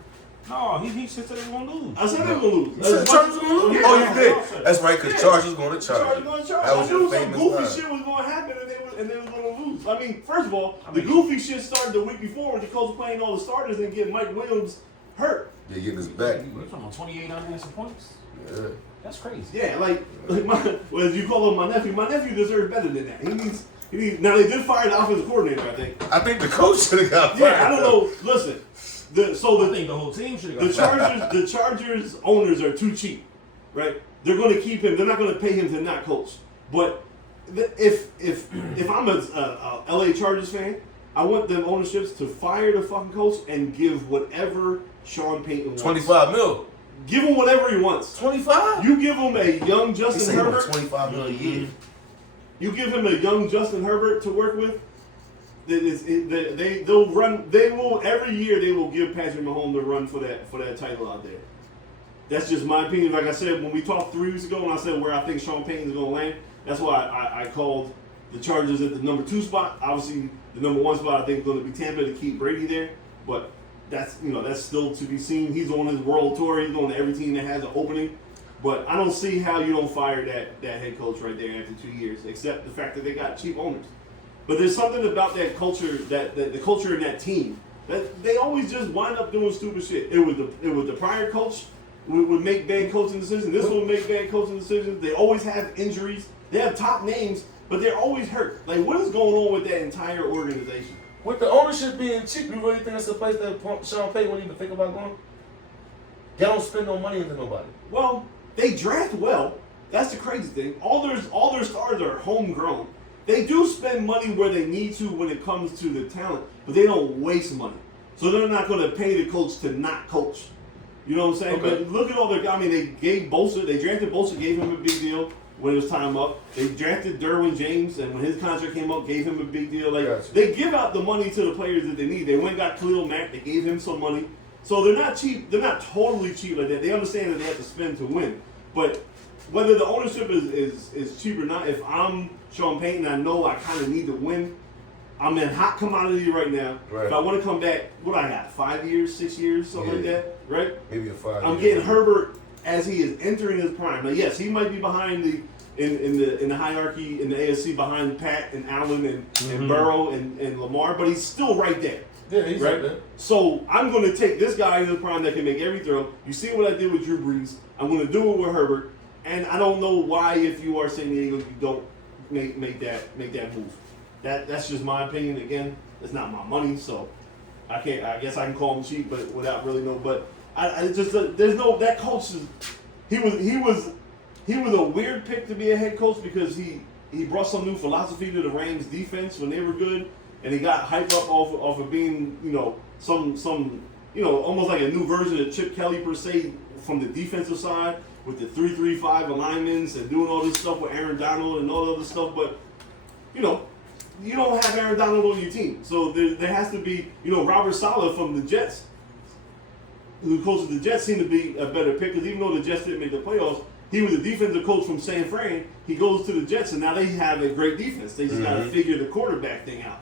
No, he said they were going to lose. I said they were going to lose. You said the Chargers were going to lose? Yeah, oh, you did. That's right, because Chargers going to charge. That was I knew your some famous goofy line. shit was going to happen and they were going to lose. I mean, first of all, the goofy shit started the week before when the coach playing all the starters and getting Mike Williams hurt. Yeah, getting his back. We're talking about 28 unanswered points. Yeah. That's crazy. Yeah, as you call him my nephew. My nephew deserves better than that. He needs. Now they did fire the offensive coordinator, I think. I think the coach should have got fired. Yeah, I don't know. Listen, I think the whole team should have got the Chargers owners are too cheap, right? They're going to keep him. They're not going to pay him to not coach. But if I'm a LA Chargers fan, I want them ownerships to fire the fucking coach and give whatever Sean Payton wants. 25 mil. Give him whatever he wants. 25? You give him a young Justin Herbert. 25 mil a year. You give him a young Justin Herbert to work with. They'll run. They will every year. They will give Patrick Mahomes the run for that title out there. That's just my opinion. Like I said, when we talked 3 weeks ago, and I said where I think Sean Payton's going to land, that's why I called the Chargers at the number 2 spot. Obviously, the number 1 spot I think is going to be Tampa to keep Brady there, but that's still to be seen. He's on his world tour. He's going to every team that has an opening. But I don't see how you don't fire that head coach right there after 2 years, except the fact that they got cheap owners. But there's something about that culture, that the culture in that team They always just wind up doing stupid shit. It was the prior coach would make bad coaching decisions. This one would make bad coaching decisions. They always have injuries. They have top names, but they're always hurt. Like, what is going on with that entire organization? With the ownership being cheap, you really think that's the place that Sean Payton wouldn't even think about going? They don't spend no money into nobody. Well, they draft well. That's the crazy thing. All their stars are homegrown. They do spend money where they need to when it comes to the talent, but they don't waste money. So they're not going to pay the coach to not coach. You know what I'm saying? Okay. But look at all their. I mean, they gave Bosa. They drafted Bosa, gave him a big deal when it was time up. They drafted Derwin James, and when his contract came up, gave him a big deal. Like, Gotcha. they give out the money to the players that they need. They went and got Khalil Mack. They gave him some money. So they're not cheap. They're not totally cheap like that. They understand that they have to spend to win. But whether the ownership is cheap or not, if I'm Sean Payton, I know I kind of need to win. I'm in hot commodity right now. Right. If I want to come back, what I got, 5 years, 6 years, something like that, right? Maybe a 5 I'm getting Herbert as he is entering his prime. Now, yes, he might be behind in the hierarchy in the AFC behind Pat and Allen and Burrow and Lamar, but he's still right there. Yeah, he's right there. So I'm going to take this guy in the prime that can make every throw. You see what I did with Drew Brees. I'm going to do it with Herbert, and I don't know why, if you are San Diego, you don't make that move. That's just my opinion. Again, it's not my money, so I can't. I guess I can call him cheap, but without really know. But I just there's no that coach is he was a weird pick to be a head coach because he brought some new philosophy to the Rams defense when they were good, and he got hyped up off of being some almost like a new version of Chip Kelly per se from the defensive side with the 3-3-5 alignments and doing all this stuff with Aaron Donald and all the other stuff, but you don't have Aaron Donald on your team. So there has to be, Robert Saleh from the Jets, who coaches the Jets, seemed to be a better pick because even though the Jets didn't make the playoffs, he was a defensive coach from San Fran. He goes to the Jets, and now they have a great defense. They just got to figure the quarterback thing out.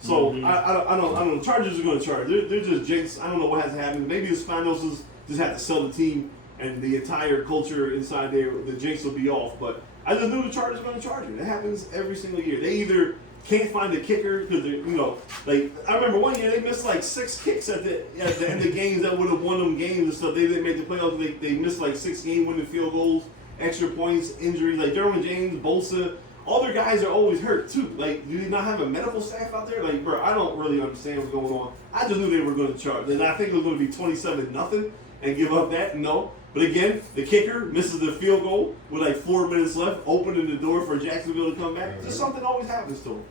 So I don't know. Chargers are going to charge. They're just jinx. I don't know what has happened. Maybe the Spinosa's just have to sell the team and the entire culture inside there. The jinx will be off. But I just knew the Chargers were going to charge it. It happens every single year. They either can't find a kicker because I remember one year they missed like 6 kicks at the end of games that would have won them games and stuff. They didn't make the playoffs. They missed like 6 game-winning field goals, extra points, injuries. Like Derwin James, Bosa, all their guys are always hurt too. Like, do you not have a medical staff out there? Like, bro, I don't really understand what's going on. I just knew they were going to charge. And I think it was going to be 27-0 and give up that. No. But again, the kicker misses the field goal with like 4 minutes left, opening the door for Jacksonville to come back. Just something always happens to them.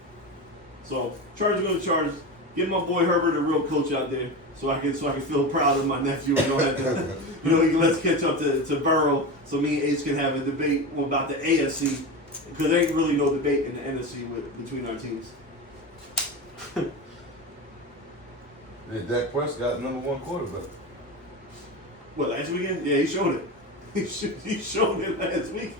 So Chargers going to charge. Get my boy Herbert a real coach out there, so I can feel proud of my nephew and don't have to, let's catch up to Burrow, so me and Ace can have a debate about the AFC because there ain't really no debate in the NFC between our teams. Yeah, Dak Prescott, #1 quarterback. What, last weekend? Yeah, he showed it. He showed it last week.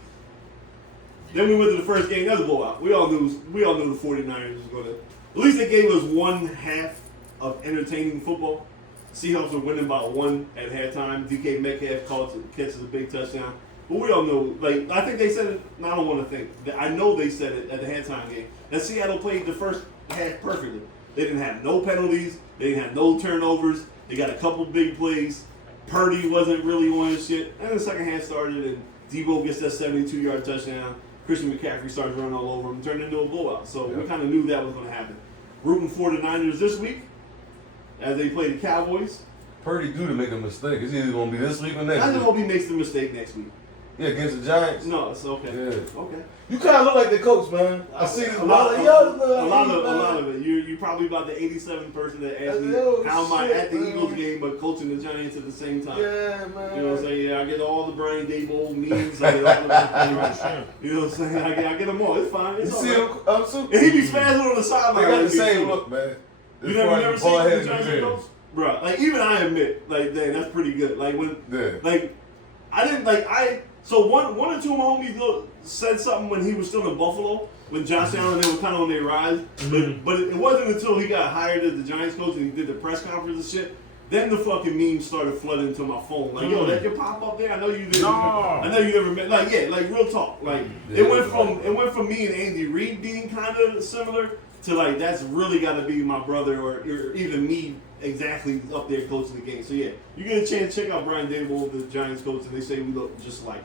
Then we went to the first game. That was a blowout. We all knew the 49ers was going to. At least they gave us one half of entertaining football. Seahawks were winning by 1 at halftime. DK Metcalf catches a big touchdown. But we all know, I think they said it. I don't want to think. I know they said it at the halftime game. And Seattle played the first half perfectly. They didn't have no penalties. They didn't have no turnovers. They got a couple big plays. Purdy wasn't really on his shit. And the second half started, and Debo gets that 72-yard touchdown. Christian McCaffrey starts running all over him, turned into a blowout. So we kind of knew that was going to happen. Rooting for the Niners this week as they play the Cowboys. Purdy due to make a mistake. It's either going to be this week or next I week. just hope he makes the mistake next week. Yeah, against the Giants. No, it's okay. Yeah. Okay. You kind of look like the coach, man. I see A lot of it. You're probably about the 87th person that asked me how am I at the Eagles game but coaching the Giants at the same time. Yeah, man. You know what I'm saying? Yeah, I get all the Brian Daboll memes. I get all the you know what I'm saying? I get them all. It's fine. It's you see all right. him? And he be spazzing on the sideline. They got the like same look, man. You never seen the Giants coach? Bro, even I admit, damn, that's pretty good. So one or two of my homies said something when he was still in Buffalo, when Josh Allen they were kind of on their rise. But it wasn't until he got hired as the Giants coach and he did the press conference and shit, then the fucking memes started flooding to my phone. Like, yo, that your pop up there? I know you didn't. I know you never met. Real talk. It went from me and Andy Reid being kind of similar to like that's really got to be my brother or even me exactly up there coaching the game. So yeah, you get a chance, check out Brian Daboll, the Giants coach, and they say we look just like.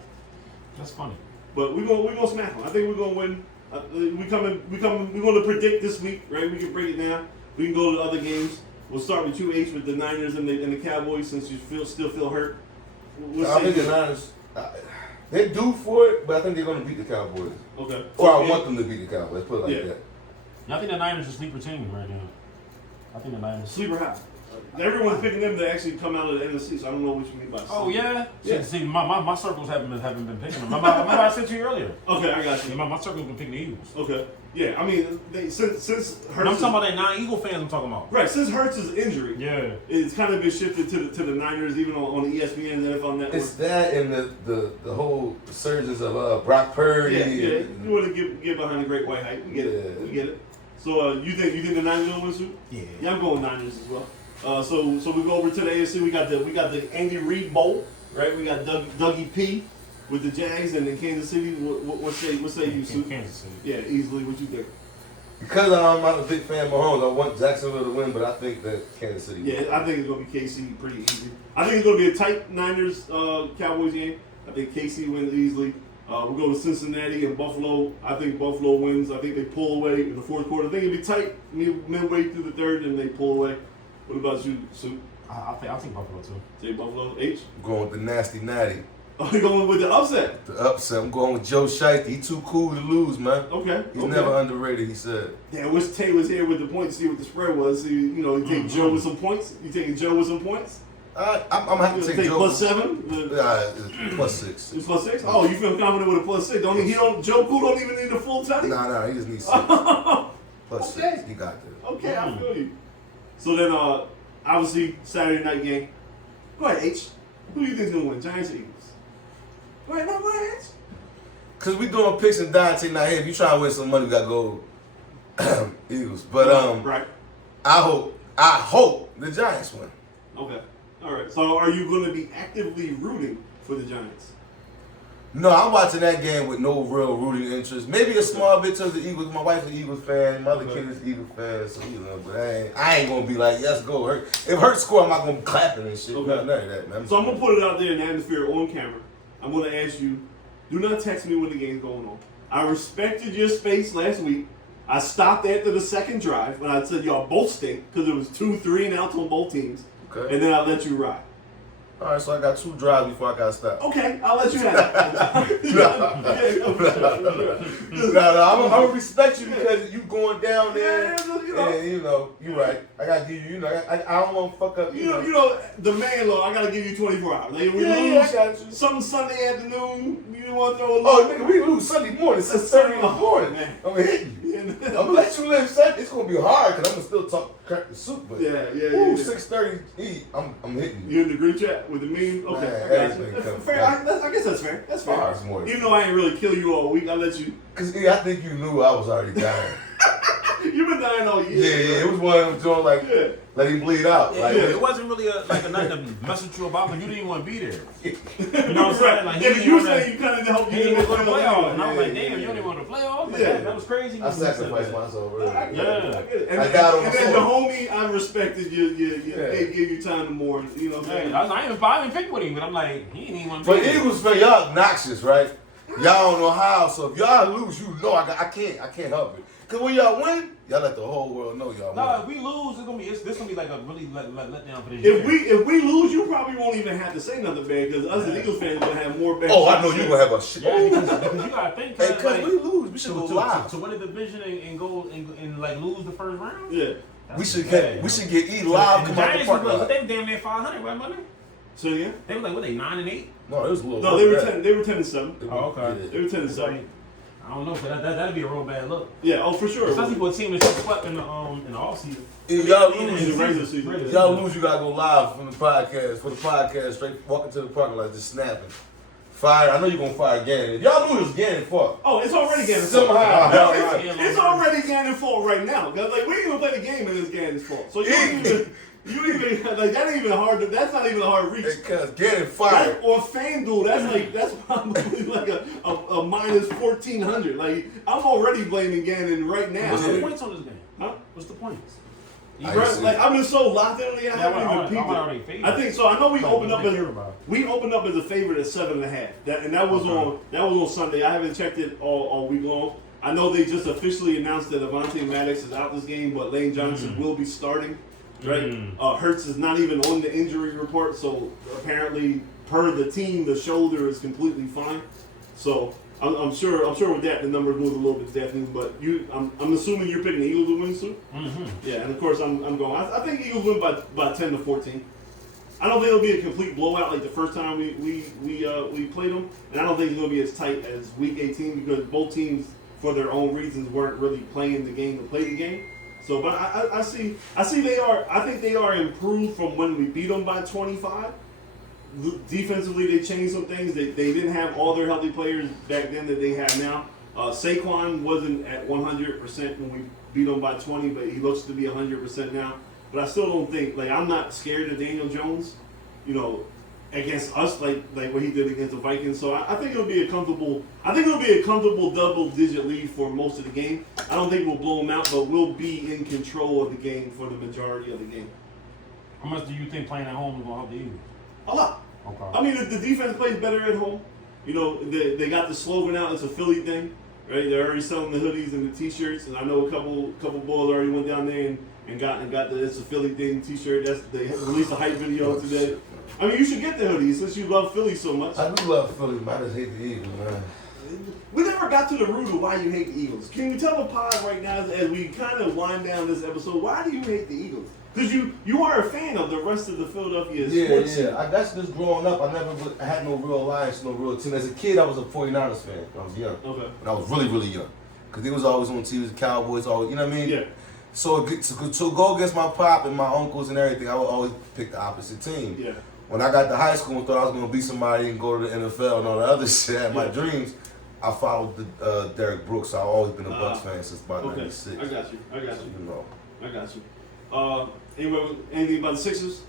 That's funny. But we're gonna smack them. I think we're gonna win. We're gonna predict this week, right? We can break it down. We can go to the other games. We'll start with 2H with the Niners and the Cowboys since you still feel hurt. I think the Niners, they're due for it, but I think they're going to beat the Cowboys. Okay. Or I want them to beat the Cowboys. Put it like that. Yeah, I think the Niners are a sleeper team right now. I think the Niners. Sleeper high. Everyone's picking them to actually come out of the NFC, so I don't know what you mean by sleeper. Oh, yeah? Yeah. See, my circles haven't been picking them. Remember I said to you earlier. Okay, I got you. My circle's been picking the Eagles. Okay. Yeah, I mean, since Hurts. I'm talking about that non-Eagle fans I'm talking about. Right, since Hurts' injury, Yeah. it's kind of been shifted to the Niners, even on the ESPN and NFL Network. It's that and the whole surges of Brock Purdy. Yeah. You want to get behind the great white hype. We get it. We get it. So you think the Niners will win soon? Yeah. Yeah, I'm going Niners as well. So we go over to the AFC. We got the Andy Reid Bowl, right? We got Dougie P with the Jags and the Kansas City. What say you, Sue? Kansas City. Yeah, easily. What you think? Because I'm not a big fan of Mahomes, I want Jacksonville to win, but I think that Kansas City wins. Yeah, I think it's gonna be KC pretty easy. I think it's gonna be a tight Niners Cowboys game. I think KC wins easily. We'll go to Cincinnati and Buffalo. I think Buffalo wins. I think they pull away in the fourth quarter. I think it'll be tight midway through the third, and they pull away. What about you, Sue? I'll take Buffalo too. Say Buffalo. H. I'm going with the nasty natty. Oh, you going with the upset? The upset. I'm going with Joe Shiesty. He too cool to lose, man. Okay. He's never underrated, he said. Yeah, I wish Tay was here with the points to see what the spread was. So, you take Joe with some points. You taking Joe with some points? I'm happy to take Joe. +7? +6. It's +6? Oh, you feel confident with a +6? Joe Cool don't even need a full tally? Nah, he just needs 6. +6. Okay. He got that. Okay, I feel you. So then, obviously, Saturday night game. Go ahead, H. Who do you think's going to win, Giants or Eagles? Go ahead, H. Because we doing picks and Dante now. Hey, if you trying to win some money, we got to go Eagles. But right. I hope the Giants win. Okay. All right. So are you going to be actively rooting for the Giants? No, I'm watching that game with no real rooting interest. Maybe a small bit to the Eagles. My wife's an Eagles fan. My other kid is an Eagles fan. So, but I ain't going to be like, yes, go Hurt. If Hurt score, I'm not going to be clapping and shit. Okay. None of that, man. So I'm going to put it out there in the atmosphere on camera. I'm going to ask you, do not text me when the game's going on. I respected your space last week. I stopped after the second drive when I said y'all both stink because it was 2-3 and outs on both teams. Okay. And then I let you ride. All right, so I got 2 drives before I got to stop. Okay, I'll let you have it. No, I'm going to respect you because you going down there. Yeah, And, you're right. I got to give you, I don't want to fuck up, You know, the man law, I got to give you 24 hours. Like, we I lose got you. something Sunday afternoon, you want to throw a Oh, little. nigga, we lose Sunday morning, 6:30 in the morning. Man. I'm going to hit you. I'm going to let you live Sunday. It's going to be hard because I'm going to still talk crack the soup. But Yeah. 6:30 eat, I'm hitting you. You in the group chat with the meme? Okay, Man, I got everything you. comes Fair. back. I guess that's fair. That's fair. Far more. Even though I ain't really kill you all week, I let you. Because I think you knew I was already dying. You've been dying all year. Yeah. It was one of them doing like, let him bleed out. Yeah, Like, it wasn't really a night to mess with you about, but you didn't even want to be there. You know what I'm saying? Like, Yeah, you were saying you kind of helped he you didn't in the want to play off. And I was like, Yeah. damn, you don't even want to play off? Like, Yeah. that was crazy. I sacrificed myself really. I get it. And, I got him and then before. the homie, I respected you. They give you time to mourn. You know what I'm saying? I didn't pick with him, but I'm like, he didn't even want to But be there. Eagles fan, y'all obnoxious, right? Y'all don't know how. So if y'all lose, I can't help it. Cause when y'all win, y'all let the whole world know y'all No, win. if we lose, this gonna be like a really let down for this If year. we lose, you probably won't even have to say nothing bad because us as Eagles fans gonna have more bad. Oh, I know you gonna have a shit. Yeah, because you gotta think. Hey, cause we lose, we should go to live. win a division and go and like lose the first round. Yeah. We should get E live. And Come the out the Giants parking was lot. they were damn near 500, right, money? So yeah. They were like, what, they 9-8? No, it was a little. No, they were 10. They were 10-7. Oh, okay. They were 10-7. I don't know, but that'd be a real bad look. Yeah. Oh, for sure. Especially for a team that's just swept in the offseason. If y'all In lose, the regular season. if y'all lose, you gotta go live from the podcast. For the podcast, straight walking to the parking lot, just snapping. Fire. I know you're gonna fire Gannon. If y'all lose, it's Gannon fuck. Oh, it's already Gannon's Somehow. fault. All No, right. it's already Gannon's fault right now. Cause like we didn't even play the game and it's Gannon's fault. So you don't even like that ain't even hard. That's not even a hard reach. Because Gannon fired. On FanDuel, that's probably like a minus 1,400. Like I'm already blaming Gannon right now. What's the points on this game? Huh? What's the points? Bro, like I've been so locked in on the game, I haven't even peeped. I think so. I know we opened up as a favorite at 7.5. That was on Sunday. I haven't checked it all week long. I know they just officially announced that Avonte Maddox is out this game, but Lane Johnson will be starting. Right? Hurts is not even on the injury report, so apparently, per the team, the shoulder is completely fine. So I'm sure with that the numbers move a little bit definitely. But I'm assuming you're picking the Eagles to win soon. Yeah, and of course I'm going. I think Eagles win by 10 to 14. I don't think it'll be a complete blowout like the first time we played them, and I don't think it's going to be as tight as Week 18 because both teams, for their own reasons, weren't really playing the game to play the game. So, but I see they are. I think they are improved from when we beat them by 25. Defensively, they changed some things. They didn't have all their healthy players back then that they have now. Saquon wasn't at 100% when we beat them by 20, but he looks to be 100% now. But I still don't think I'm not scared of Daniel Jones, against us like what he did against the Vikings. So I think it'll be a comfortable. I think it'll be a comfortable double-digit lead for most of the game. I don't think we'll blow them out, but we'll be in control of the game for the majority of the game. How much do you think playing at home is going to help the Eagles? A lot. Okay. I mean, the defense plays better at home. They got the slogan out. It's a Philly thing, right? They're already selling the hoodies and the T-shirts, and I know a couple boys already went down there and got the It's a Philly thing T-shirt. They released a hype video today. I mean, you should get the hoodie since you love Philly so much. I do love Philly, man. I just hate the Eagles, man. We never got to the root of why you hate the Eagles. Can you tell the pod right now, as we kind of wind down this episode, why do you hate the Eagles? Because you are a fan of the rest of the Philadelphia sports team. That's just growing up. I had no real alliance, no real team. As a kid, I was a 49ers fan when I was young. Okay. When I was really, really young. Because they was always on TV, the Cowboys, always, you know what I mean? Yeah. So to go against my pop and my uncles and everything, I would always pick the opposite team. Yeah. When I got to high school and thought I was going to be somebody and go to the NFL and all the other shit, I had my dreams, I followed Derek Brooks. I've always been a Bucs fan since about 96. I got you. So, I got you. Anyway, anything about the Sixers?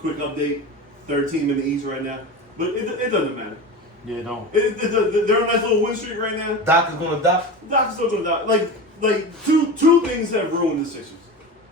Quick update. Third team in the East right now. But it doesn't matter. Yeah, it don't. They're on a nice little win streak right now. Doc is going to dock? Doc is still going to dock. Like two things have ruined the Sixers.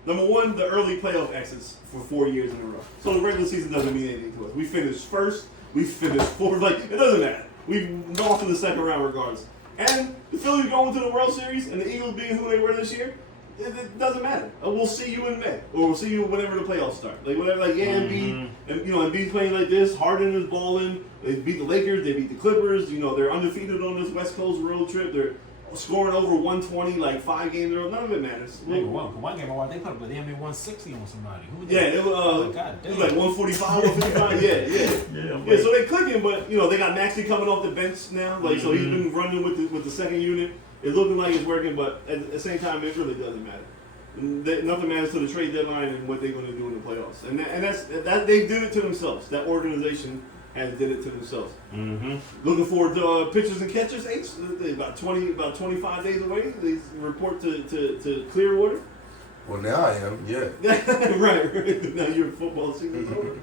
Number one, the early playoff exits for 4 years in a row. So the regular season doesn't mean anything to us. We finished first. We finished fourth. It doesn't matter. We've lost in the second round regardless. And the Phillies going to the World Series and the Eagles being who they were this year, it doesn't matter. We'll see you in May, or we'll see you whenever the playoffs start. Embiid's playing like this. Harden is balling. They beat the Lakers. They beat the Clippers. They're undefeated on this West Coast road trip. They're scoring over 120 5 games in a row. None of it matters. One game, they put up the NBA 160 on somebody. It was like 145, 155. Yeah. So they clicking, but they got Maxey coming off the bench now. So he's been running with the second unit. It's looking like it's working, but at the same time, it really doesn't matter. Nothing matters to the trade deadline and what they're going to do in the playoffs. And that's they did it to themselves. That organization has did it to themselves. Mm-hmm. Looking forward to pitchers and catchers. About 25 days away. They report to Clearwater. Well, now I am. Yeah. right. Now your football season's over.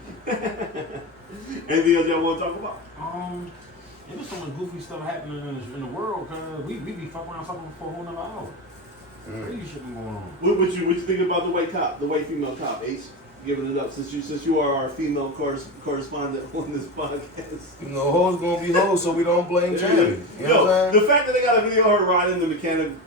Anything else y'all want to talk about? There's so much goofy stuff happening in the world because we be fucking around something for a whole nother hour. Crazy shit be going on. What you think about the white female cop, Ace? Giving it up since you are our female correspondent on this podcast. Hoes gonna be hoes, so we don't blame Jamie. You know what I'm saying? The fact that they got a video of her riding the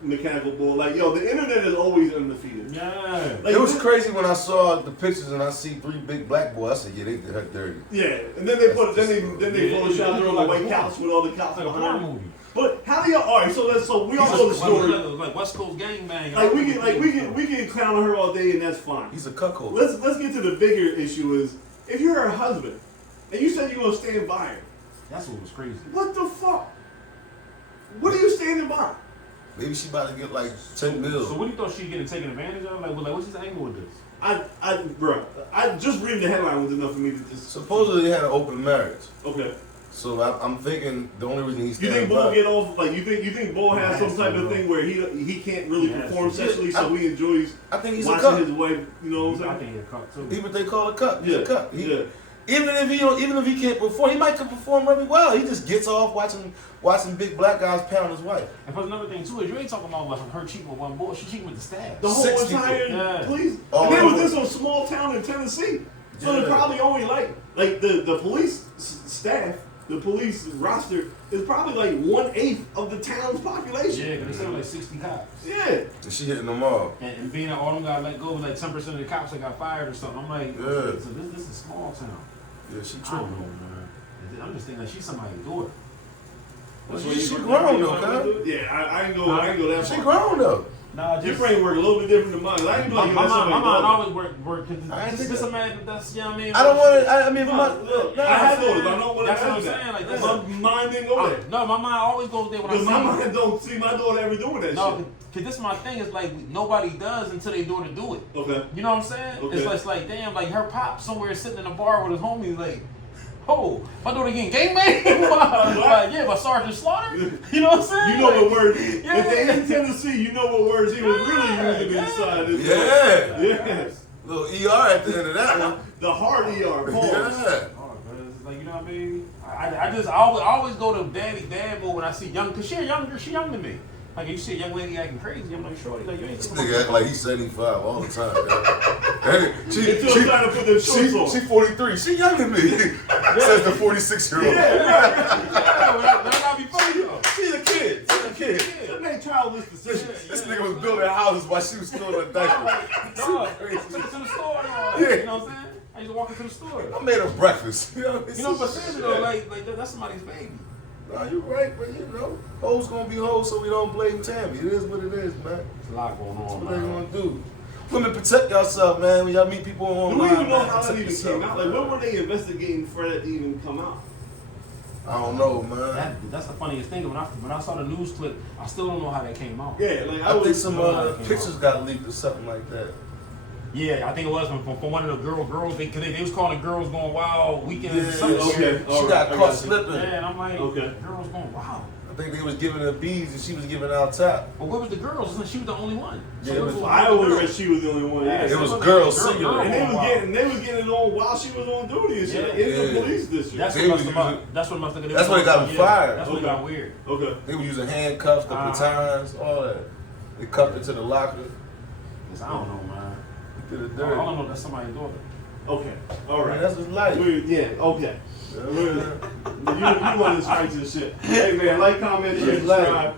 mechanical bull, the internet is always undefeated. Yeah. It was crazy when I saw the pictures and I see 3 big black boys. I said, yeah, they did her dirty. Yeah, and then they photoshopped her on the white couch with all the cops behind her. But how do y'all? All right, so we all know the story. Like West Coast gangbang. We can clown on her all day and that's fine. He's a cuckold. Let's get to the bigger issue. Is if you're her husband and you said you're gonna stand by her. That's what was crazy. What the fuck? What are you standing by? Maybe she about to get like 10 mil. So what do you thought she getting taken advantage of? What's his angle with this? I just reading the headline was enough for me to just. Supposedly they had an open marriage. Okay. So I'm thinking the only reason he's. You think Bull get off? You think Bull has some type of thing where he can't really perform sexually, so he enjoys. I think he's watching a cuck. His wife. You know what I'm saying? I think he's a cuck too. Even they call it cuck. He's a cuck. Even if he can't perform, he might could perform really well. He just gets off watching big black guys pound his wife. And plus another thing too is you ain't talking about like her cheating with one boy. She cheating with the staff. The whole 60 entire police. Oh, and there was yeah. this a small town in Tennessee. So Yeah. they probably only like the police staff, the police roster is probably like 1/8 of the town's population. Yeah, because they said like 60 cops. Yeah. And she hitting them all. And being that all them got let go, like 10% of the cops that got fired or something. I'm like, Yeah. so this is a small town. Yeah, she I don't know, tripping. man. I'm just thinking like she's somebody's daughter. That's Well, what she you- grown you though, know, cuz. Yeah, I ain't go that She far. grown though. Nah, Your just brain work a little bit different than mine. I ain't my gonna mind always work. Cause I ain't this think a that. man that's, you know what I mean? I don't want to. I mean, No, my, look, no, I have I'm those. saying- I don't want to That's what I'm have that. saying, like, my mind didn't go there. No, my mind always goes there when I Because see my her. mind don't see my daughter ever doing that No, shit. cause this my thing is like nobody does until they daughter do it. Okay. You know what I'm saying? Okay. It's like damn, like her pop somewhere sitting in a bar with his homies, like, oh, my daughter getting gangbanged? Like, yeah, by Sergeant Slaughter. You know what I'm saying? You know what Like, words? Yeah. If they in Tennessee, you know what words he was really using inside this. Yeah. Yeah. Little ER at the end of that one. The hard ER. Pause. Yeah. Oh, man, it's like, you know what I mean? I always go to dad mode when I see young, cause she young than me. Like if you see a young lady acting crazy, I'm like, shorty, like you ain't This talking nigga about- act like he's 75 all the time. Man. Until I'm trying to put them shorts on. She 43. She younger than me. Says the 46-year-old. Yeah, when I gotta be funny though. She's a kid. She's a kid. That ain't childish decision. This nigga was building houses while she was still in a diaper. No, to the store and all that. Yeah. You know what I'm saying? I used to walk into the store. I made her breakfast. You know what I mean? You know, but seriously though, like that's somebody's baby. Nah, you right, but you know, hoes gonna be hoes, so we don't blame Tammy. It is what it is, man. There's a lot going That's on, what they man. gonna do. Women, protect yourself, man. When y'all meet people Do online, we even know man, how that protect even yourself, came out? Like, man. when were they investigating for that to even come out? I don't know, man. That's the funniest thing. When I saw the news clip, I still don't know how that came out. Yeah, like I think was. some pictures got leaked or something like that. Yeah, I think it was from one of the girls. They was calling it girls going wild weekend. Yeah, some okay. shit. She got caught slipping. Yeah, and I'm like, Okay. girls going wild. I think they was giving her beads and she was giving out top. But where was the girls? She was the only one. Yeah, it was- I always read she was the only one. Yeah. It was so girls girl- singular. And they was Wow. getting it on while she was on duty and shit, like, in the Yeah. police district. That's They what was must have. using- That's what must have. That's why they got fired. That's what Okay. got weird. Okay. They were using handcuffs, the batons, all that. They cuffed her to the locker. I don't know, man. Did it All I dirty. know that's somebody's daughter. Okay. All Man, right. that's his life. Yeah. Okay. Yeah. You want this righteous shit. Hey man, like, comment, share, It's like- subscribe.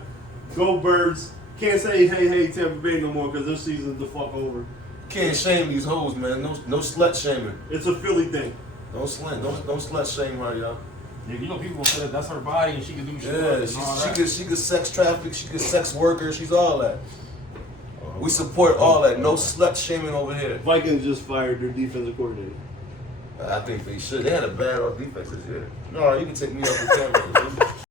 Go Birds. Can't say hey Tampa Bay no more because their season's the fuck over. Can't shame these hoes, man. No slut shaming. It's a Philly thing. Don't slut shame her, y'all. Yeah, you know people gonna say that that's her body and she can do shit. Yeah, and all that. she could sex traffic, she could sex worker, she's all that. We support all that. No slut shaming over here. Vikings just fired their defensive coordinator. I think they should. They had a bad defense this year. No, you can take me off the camera.